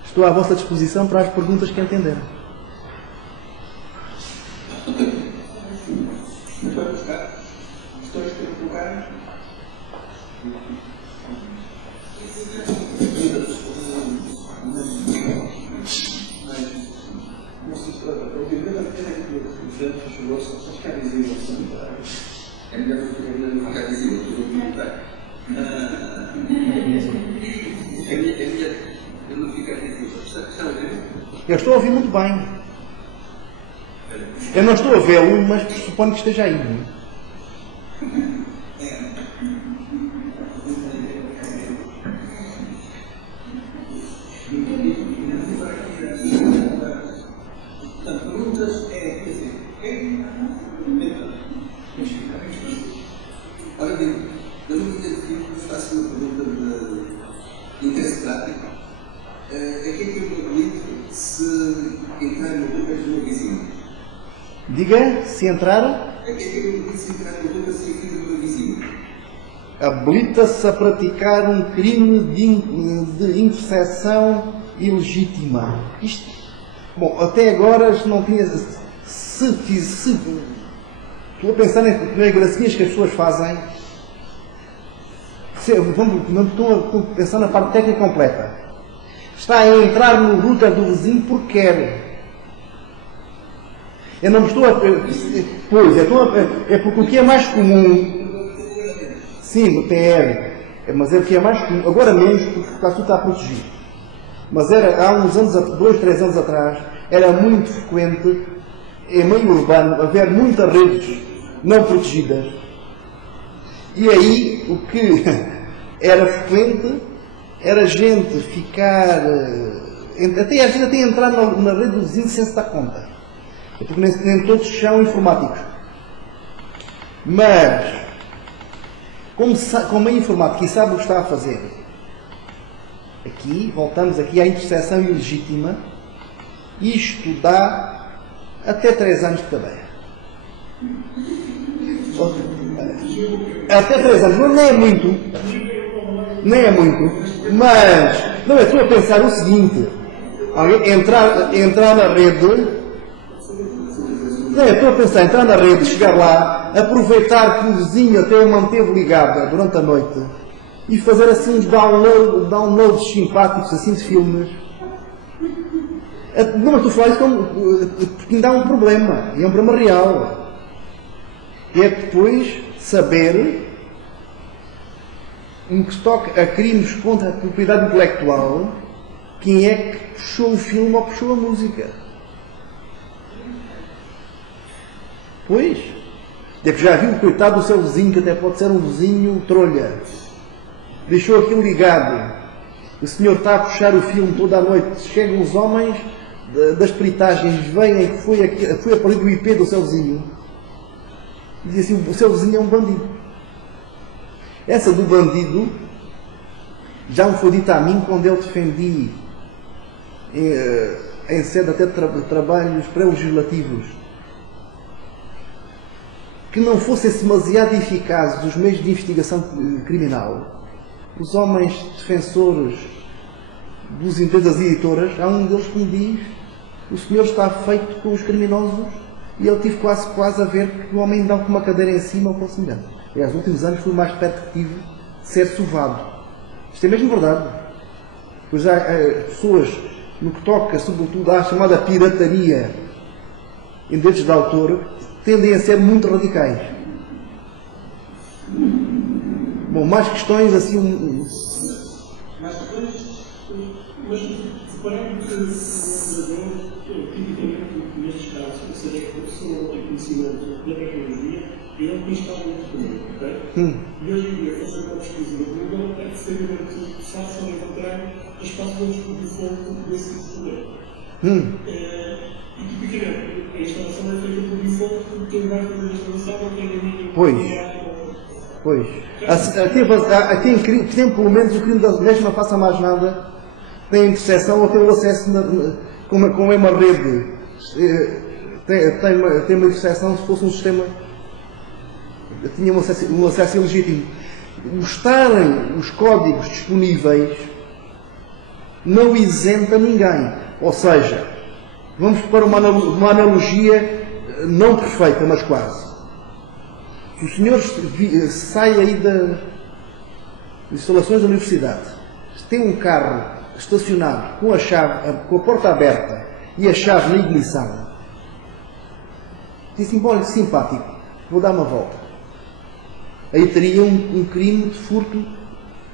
estou à vossa disposição para as perguntas que entenderem. Questões que colocarem? É melhor não ficar visível, eu não ficar visível. Eu estou a ouvir muito bem. Eu não estou a vê-lo, mas suponho que esteja aí. Não é? Perguntas quer dizer, ora bem, eu não faço uma pergunta de interesse prático. É que eu acredito se entrar no Lucas do meu vizinho. Diga, se entrar. É que eu acredito se entrar no Lucas e filho do meu vizinho. Habilita-se a praticar um crime de interseção ilegítima. Isto, bom, até agora não tinha. Estou a pensar nas gracinhas que as pessoas fazem. Estou a pensar na parte técnica completa. Está a entrar no router do vizinho porque quer. Eu não me estou a. Pois, é porque o que é mais comum. Sim, no PR. Mas é o que é mais comum. Agora menos, porque o caso está protegido. Mas era, há uns anos, 2, 3 anos atrás, era muito frequente, em meio urbano, haver muitas redes não protegidas. E aí, o que era frequente era gente ficar. Até a gente até entrar na rede do vizinho sem se dar conta. Porque nem todos são informáticos. Mas, como é informático e sabe o que está a fazer, aqui, voltamos aqui à interseção ilegítima, isto dá até 3 anos de cadeia. Até 3 anos, não é muito, mas, não, eu estou a pensar o seguinte, entrar na rede, não, eu estou a pensar, entrar na rede, chegar lá, aproveitar que o vizinho até o manteve ligado durante a noite e fazer assim uns downloads simpáticos assim de filmes. Não, mas estou a falar isso porque ainda há um problema, e é um problema real. E é depois saber, no que se toca a crimes contra a propriedade intelectual, quem é que puxou o filme ou puxou a música. Pois, é que já viu o coitado do seu vizinho, que até pode ser um vizinho trolha. Deixou aquilo ligado. O senhor está a puxar o filme toda a noite. Chegam os homens das peritagens, veem que foi a partir do IP do seu vizinho. E dizem assim, o seu vizinho é um bandido. Essa do bandido já me foi dita a mim quando eu defendi em sede até de trabalhos pré-legislativos, que não fossem demasiado eficazes os meios de investigação criminal. Os homens defensores dos interesses das editoras, há um deles que me diz: o senhor está feito com os criminosos, e eu tive quase a ver que o homem dá com uma cadeira em cima ou com semelhante. E nos últimos anos fui mais perto que tive de ser sovado. Isto é mesmo verdade. Pois há pessoas, no que toca sobretudo à chamada pirataria em direitos de autor, tendem a ser muito radicais. Bom, mais questões assim. Mas reparando que o legislador, tipicamente nestes casos, ou seja, que a pessoa não tem conhecimento da tecnologia e não conhece muito bem, ok? E hoje em dia, fazer uma pesquisa no Google é perfeitamente fácil encontrar espaços onde de fonte desse problema. E tipicamente, a instalação é feita por default, porque quem vai fazer a instalação não tem ninguém. Pois. Tem pelo menos o crime das mulheres que não faça mais nada, tem a interseção ou tem o acesso, como é uma rede, tem uma interseção, se fosse um sistema, tinha um acesso ilegítimo. Estarem os códigos disponíveis não isenta ninguém. Ou seja, vamos para uma analogia não perfeita, mas quase. Se o senhor sai aí das instalações da universidade, se tem um carro estacionado com a chave, com a porta aberta e a chave na ignição, diz assim, olha, simpático, vou dar uma volta. Aí teria um crime de furto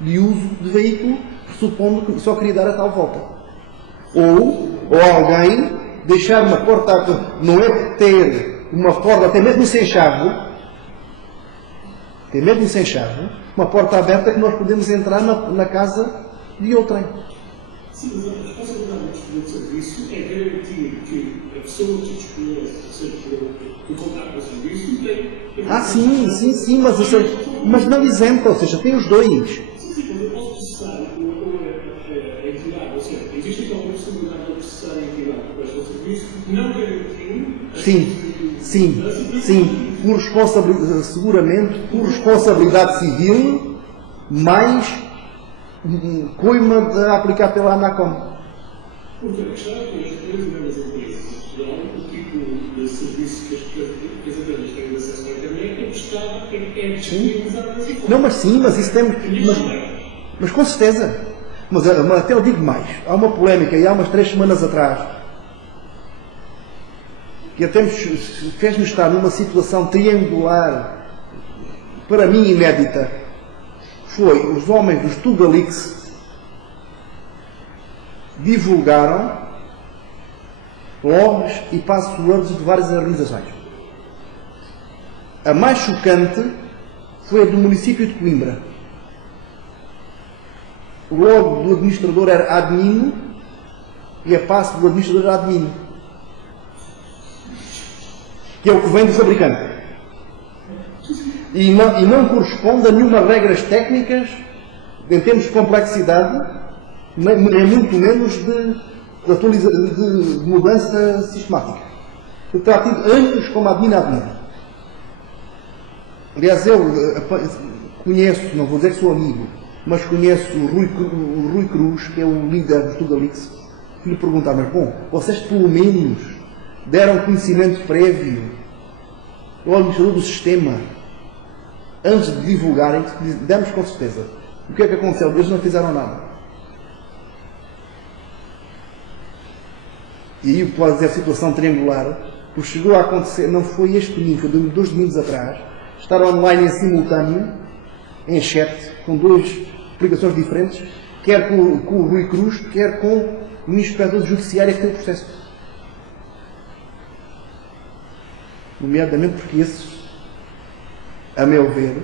de uso de veículo, pressupondo que só queria dar a tal volta. Ou alguém deixar uma porta, não é ter uma porta, até mesmo sem chave, uma porta aberta que nós podemos entrar na casa de outrem. Sim, mas a responsabilidade do distribuidor de serviço é garantir que a pessoa que desconhece, seja que contrata o serviço, tem. Sim, mas não isenta, ou seja, tem os dois. Sim, mas eu posso processar a entidade, ou seja, existe então uma possibilidade de processar a entidade que presta o serviço, não garantindo. Sim, seguramente por responsabilidade civil, mais coima de aplicar pela ANACOM. Porque a questão é que as grandes empresas em Portugal, o tipo de serviço que as empresas têm acesso à internet é prestado, é disponibilizado nessa forma. Não, mas isso temos. Mas com certeza. Mas até eu digo mais. Há uma polémica, e há umas 3 semanas atrás, que até fez-nos estar numa situação triangular, para mim inédita. Foi os homens dos Tugalix divulgaram logs e passwords de várias organizações. A mais chocante foi a do município de Coimbra. O log do administrador era admin e a passe do administrador era admin, que é o que vem do fabricante. E não corresponde a nenhuma regras técnicas em termos de complexidade, nem muito menos de mudança sistemática. Eu terá tido anos como admin. Aliás, eu conheço, não vou dizer que sou amigo, mas conheço o Rui Cruz, que é o líder do Tugalix, que lhe perguntaram, mas bom, vocês pelo menos deram conhecimento prévio ao administrador do sistema antes de divulgarem? Demos com certeza. O que é que aconteceu? Eles não fizeram nada. E aí pode dizer a situação triangular, porque chegou a acontecer, não foi este domingo, foi 2 domingos atrás, estar online em simultâneo, em chat, com 2 aplicações diferentes, quer com o Rui Cruz, quer com o inspetor de judiciário que tem o processo. Nomeadamente porque esses, a meu ver,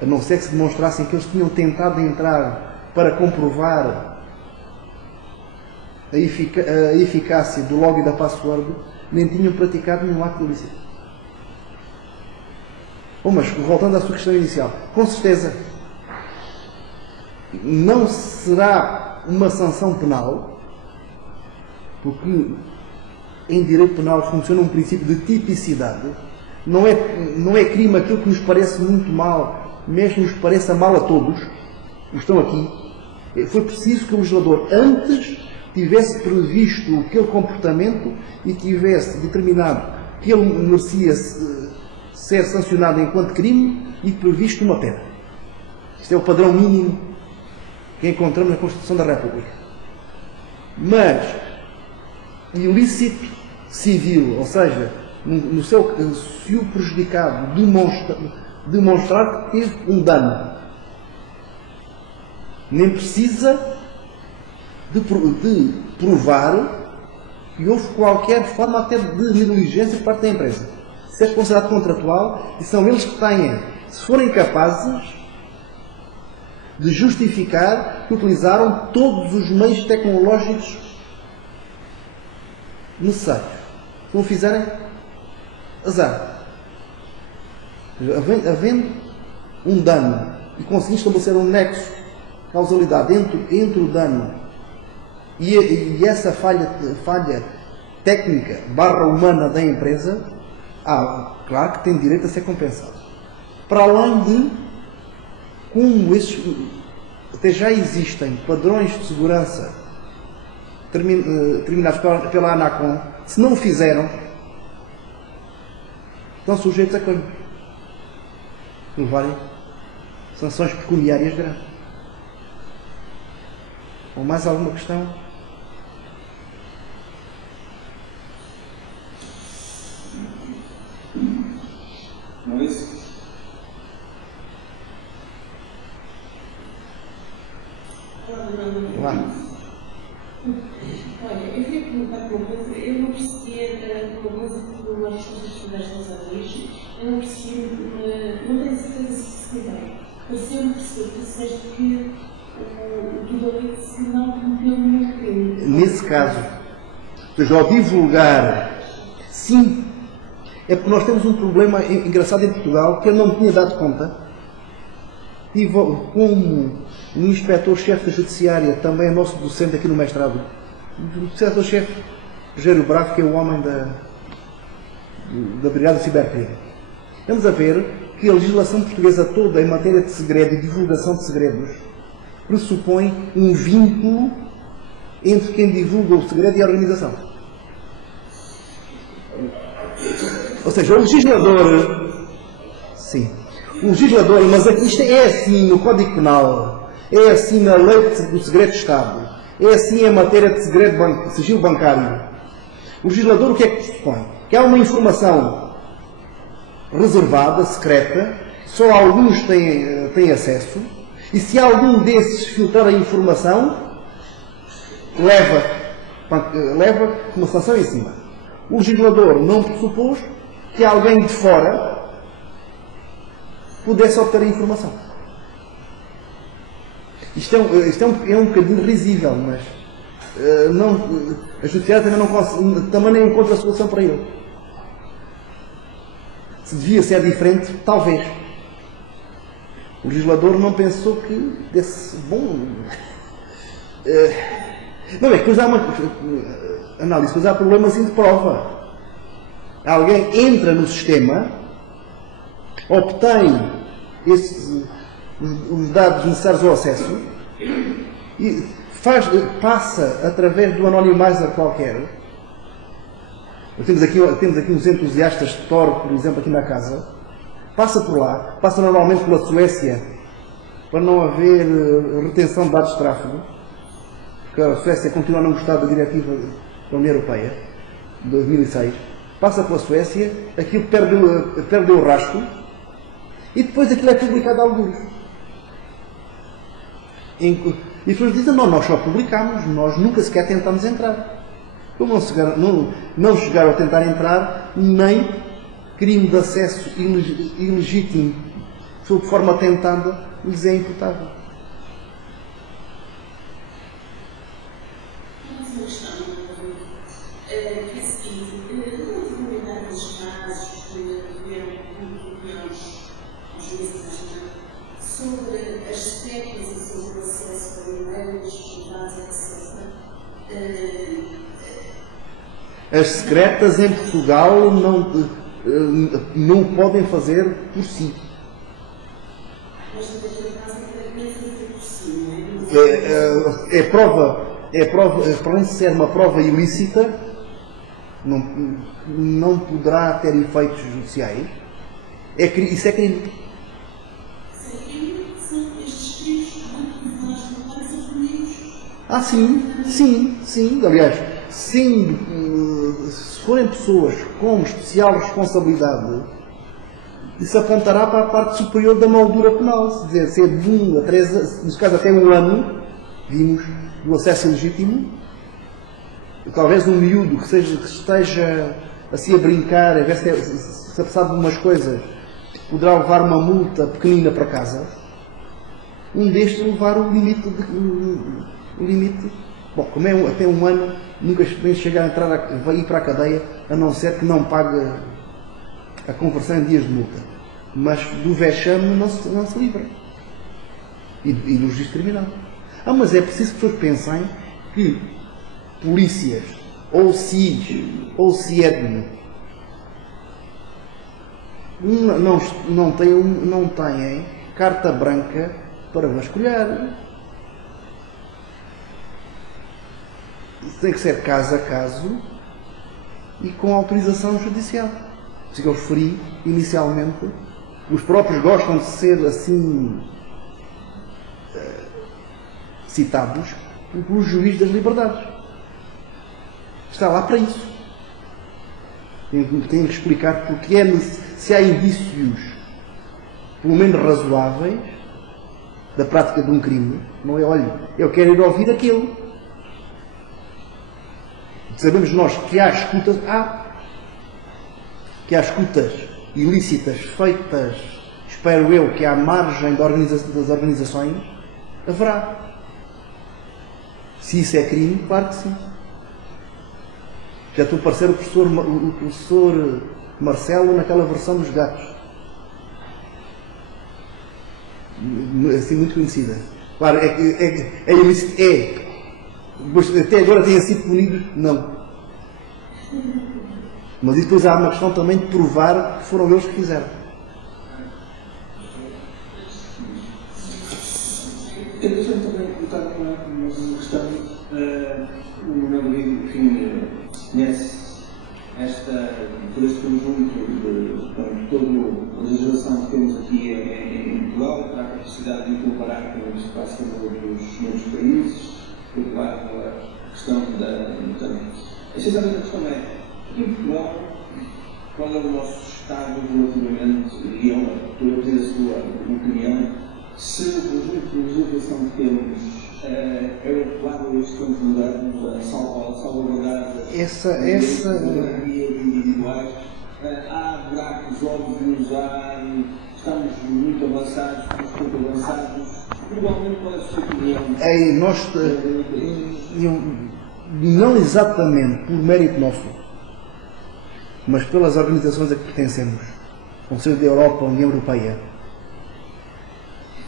a não ser que se demonstrassem que eles tinham tentado entrar para comprovar a eficácia do log e da password, nem tinham praticado nenhum ato ilícito. Mas voltando à sua questão inicial, com certeza não será uma sanção penal, porque em direito penal funciona um princípio de tipicidade. Não é crime aquilo que nos parece muito mal, mesmo nos pareça mal a todos, que estão aqui. Foi preciso que o legislador antes tivesse previsto aquele comportamento e tivesse determinado que ele merecia ser sancionado enquanto crime e previsto uma pena. Isto é o padrão mínimo que encontramos na Constituição da República. Mas ilícito civil, ou seja, se o prejudicado demonstrar que teve um dano, nem precisa de provar que houve qualquer forma até de negligência por parte da empresa. Isso é considerado contratual e são eles que têm, se forem capazes de justificar que utilizaram todos os meios tecnológicos necessários. Se não fizerem, azar. Havendo um dano e conseguir estabelecer um nexo de causalidade entre o dano e essa falha técnica / humana da empresa, claro que tem direito a ser compensado. Para além de, como até já existem padrões de segurança determinados pela ANACOM, se não o fizeram, estão sujeitos a crime. Levarem sanções pecuniárias grandes. Ou mais alguma questão? Não é isso? Lá. Olha, eu queria perguntar uma coisa. Eu não percebia uma coisa que uma resposta que tiveste aos alunos. Eu não percebi, não tenho certeza se ideia. Pareceu-me perceber que disseste que o Tudorite não cometeu nenhum crime. Nesse caso, seja, ao divulgar, sim, é porque nós temos um problema engraçado em Portugal que eu não me tinha dado conta. E como o inspetor-chefe da Judiciária, também é nosso docente aqui no mestrado, o inspetor-chefe Rogério Bravo, que é o homem da Brigada Cibercrime. Vamos a ver que a legislação portuguesa toda em matéria de segredo e divulgação de segredos pressupõe um vínculo entre quem divulga o segredo e a organização. Ou seja, o legislador... Sim. O legislador, mas isto é assim no Código Penal, é assim na Lei do Segredo de Estado, é assim em matéria de segredo sigilo bancário. O legislador o que é que pressupõe? Que há uma informação reservada, secreta, só alguns têm acesso, e se algum desses filtrar a informação, leva uma sanção em cima. O legislador não pressupôs que alguém de fora pudesse obter a informação. Isto é um bocadinho risível, mas a Judiciária também não encontra a solução para ele. Se devia ser diferente, talvez. O legislador não pensou que desse bom... Não é que depois há uma análise, depois há problemas de prova. Alguém entra no sistema, obtém os dados necessários ao acesso e passa através do anonymizer qualquer. Temos aqui uns entusiastas de Tor, por exemplo, aqui na casa. Passa por lá, passa normalmente pela Suécia, para não haver retenção de dados de tráfego, porque a Suécia continua a não gostar da diretiva da União Europeia, de 2006. Passa pela Suécia, aquilo perde o rastro, e depois aquilo é publicado a alguns. E as pessoas dizem, não, nós só publicamos, nós nunca sequer tentamos entrar. Como não chegaram a tentar entrar, nem crime de acesso ilegítimo, sob forma tentada, lhes é imputável. Uma questão, que é a seguinte, relativamente àqueles casos que tiveram aos juízes sobre as secretas e sobre o acesso a e-mails, dados, etc. As secretas em Portugal não o podem fazer por si. Mas naquele caso é fazer por si, não é? Para além de ser uma prova ilícita, não poderá ter efeitos judiciais. Isso é crime. São estes crimes que nós não podemos Sim. Aliás, se forem pessoas com especial responsabilidade, isso apontará para a parte superior da moldura penal. Se é de 1 a 3 anos, neste caso até 1 ano, vimos, do acesso ilegítimo, talvez um miúdo que esteja assim a brincar, a ver se sabe de umas coisas, poderá levar uma multa pequenina para casa. Um destes levar o limite. Bom, como é até 1 ano, nunca nem chegar a entrar vai ir para a cadeia, a não ser que não pague a conversão em dias de multa. Mas do vexame não se livra. E do registro criminal. Mas é preciso que as pessoas pensem que polícias, ou CIS, ou CIEDM, não têm carta branca para vasculhar. Isso tem que ser caso a caso e com autorização judicial. Por isso que eu referi inicialmente, os próprios gostam de ser assim citados pelos juízes das liberdades. Está lá para isso. Tem que explicar porque se há indícios, pelo menos razoáveis, da prática de um crime. Não é, olha, eu quero ir ouvir aquilo. Sabemos nós que há escutas ilícitas feitas, espero eu, que à margem das organizações, haverá. Se isso é crime, claro que sim. Já estou a parecer o professor Marcelo naquela versão dos gatos. Assim, muito conhecida. Claro, é ilícito, até agora tenha sido punido, não. Mas depois há uma questão também de provar que foram eles que fizeram. Deixa-me também colocar uma questão. O meu amigo, enfim, conhece todo este conjunto de toda a legislação que temos aqui em Portugal, para a capacidade de comparar com o que se passa nos países, preocupado com a questão da. Essencialmente a questão é, aqui em Portugal, qual é o nosso estado relativamente, e eu pedir a sua opinião, se o conjunto de legislação que temos é adequado a estes tempos modernos, a salvaguardar as individuais, há buracos óbvios, estamos muito avançados, estamos pouco avançados. Provavelmente, qual é a sua opinião? Não exatamente por mérito nosso, mas pelas organizações a que pertencemos, Conselho da Europa, União Europeia,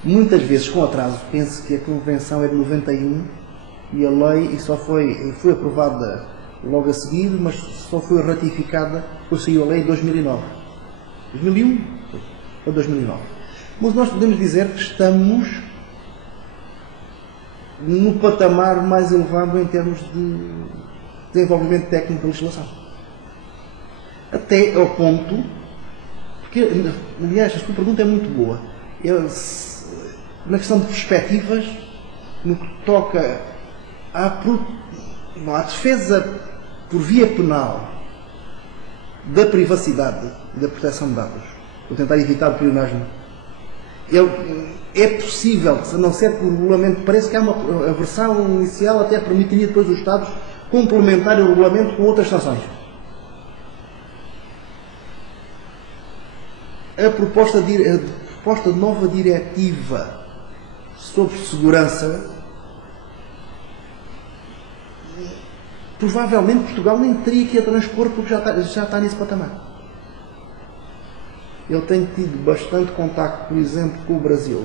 muitas vezes com atraso. Penso que a Convenção é de 91 e a lei só foi aprovada logo a seguir, mas só foi ratificada depois saiu a lei em 2009. 2001 ou 2009. Mas nós podemos dizer que estamos no patamar mais elevado em termos de desenvolvimento técnico da legislação. Até ao ponto, porque, aliás, a sua pergunta é muito boa. Na questão de perspectivas, no que toca à defesa por via penal da privacidade e da proteção de dados, vou tentar evitar o pleonasmo, é possível, a não ser por regulamento, parece que há a versão inicial até permitiria depois os Estados complementarem o regulamento com outras sanções. A proposta de nova diretiva sobre segurança, provavelmente Portugal nem teria que a transpor porque já está nesse patamar. Eu tenho tido bastante contacto, por exemplo, com o Brasil,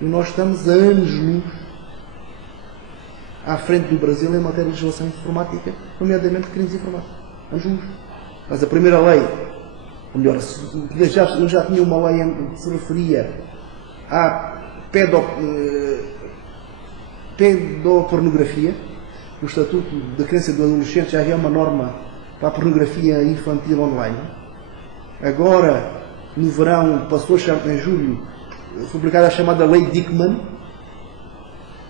e nós estamos a anos-luz à frente do Brasil em matéria de legislação informática, nomeadamente de crimes informáticos. Anos-luz. Mas a primeira lei, ou melhor, eu já tinha uma lei que se referia à pedopornografia. O Estatuto da Criança e do Adolescente já é uma norma para a pornografia infantil online. Agora, no verão, em julho, foi publicada a chamada Lei Dickmann,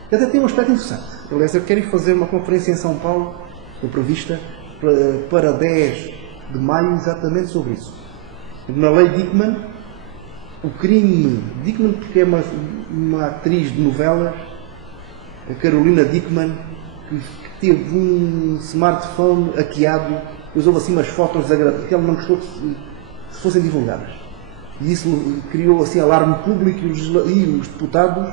que até tem um aspecto interessante. Aliás, eu quero ir fazer uma conferência em São Paulo, foi prevista para 10 de maio, exatamente sobre isso. Na Lei Dickmann, o crime, Dickmann porque é uma atriz de novelas, a Carolina Dickmann, que teve um smartphone hackeado, depois houve assim umas fotos desagradáveis, que ela não gostou que fossem divulgadas. E isso criou assim alarme público e os deputados,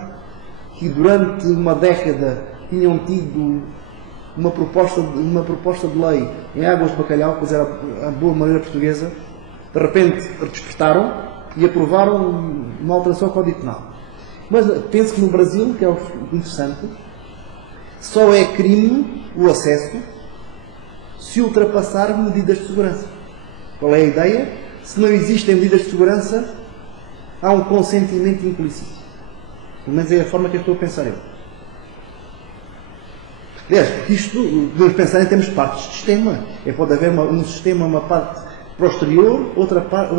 que durante uma década tinham tido uma proposta de lei em águas de bacalhau, pois era a boa maneira portuguesa, de repente despertaram e aprovaram uma alteração ao Código Penal. Mas penso que no Brasil, que é o interessante, só é crime o acesso se ultrapassar medidas de segurança. Qual é a ideia? Se não existem medidas de segurança, há um consentimento implícito. Pelo menos é a forma que eu estou a pensar eu. Aliás, isto devemos pensar em termos de partes de sistema. Pode haver um sistema, uma parte para o exterior, outra parte,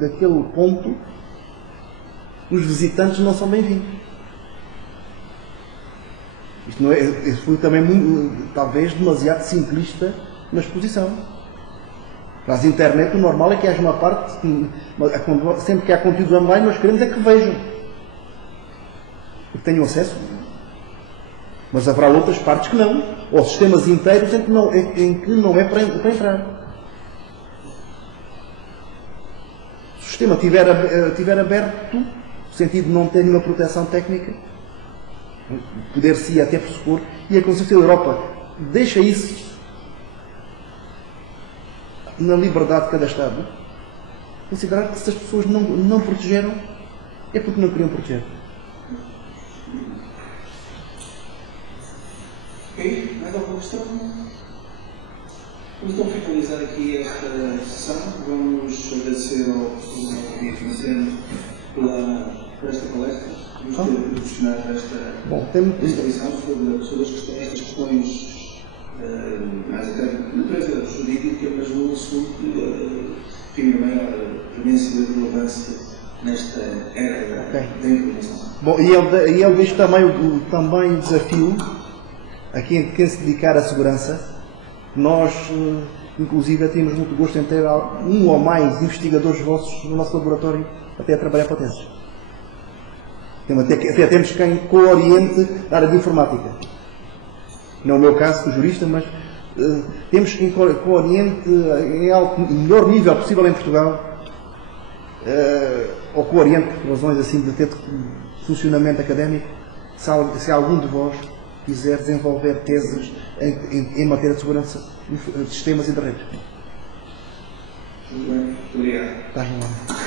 daquele ponto, os visitantes não são bem-vindos. Isto não é, foi também talvez demasiado simplista na exposição. Para as internet o normal é que haja uma parte, sempre que há conteúdo online, nós queremos é que vejam. E que tenham acesso. Mas haverá outras partes que não. Ou sistemas inteiros em que não é para entrar. Se o sistema estiver aberto, no sentido de não ter nenhuma proteção técnica, poder-se até pressupor, e a Constituição da Europa deixa isso na liberdade de cada Estado, considerar que se as pessoas não protegeram, é porque não queriam proteger. Ok, mais alguma questão? Vamos então finalizar aqui esta sessão. Vamos agradecer ao professor Vicente por esta palestra, por nos ter proporcionado esta visão sobre estas questões mais até de natureza jurídica, mas num assunto que tem a maior imensa relevância nesta era da informação. Bom, e ele diz também o desafio a quem se dedicar à segurança. Nós, inclusive, temos muito gosto em ter um ou mais investigadores vossos no nosso laboratório até a trabalhar patentes. Até temos quem co-oriente a área de informática. Não é o meu caso, sou jurista, mas temos quem co-oriente em melhor nível possível em Portugal, ou co-oriente por razões assim de ter funcionamento académico, se algum de vós quiser desenvolver teses em matéria de segurança de sistemas e de redes. Muito bem, muito obrigado. Está bom.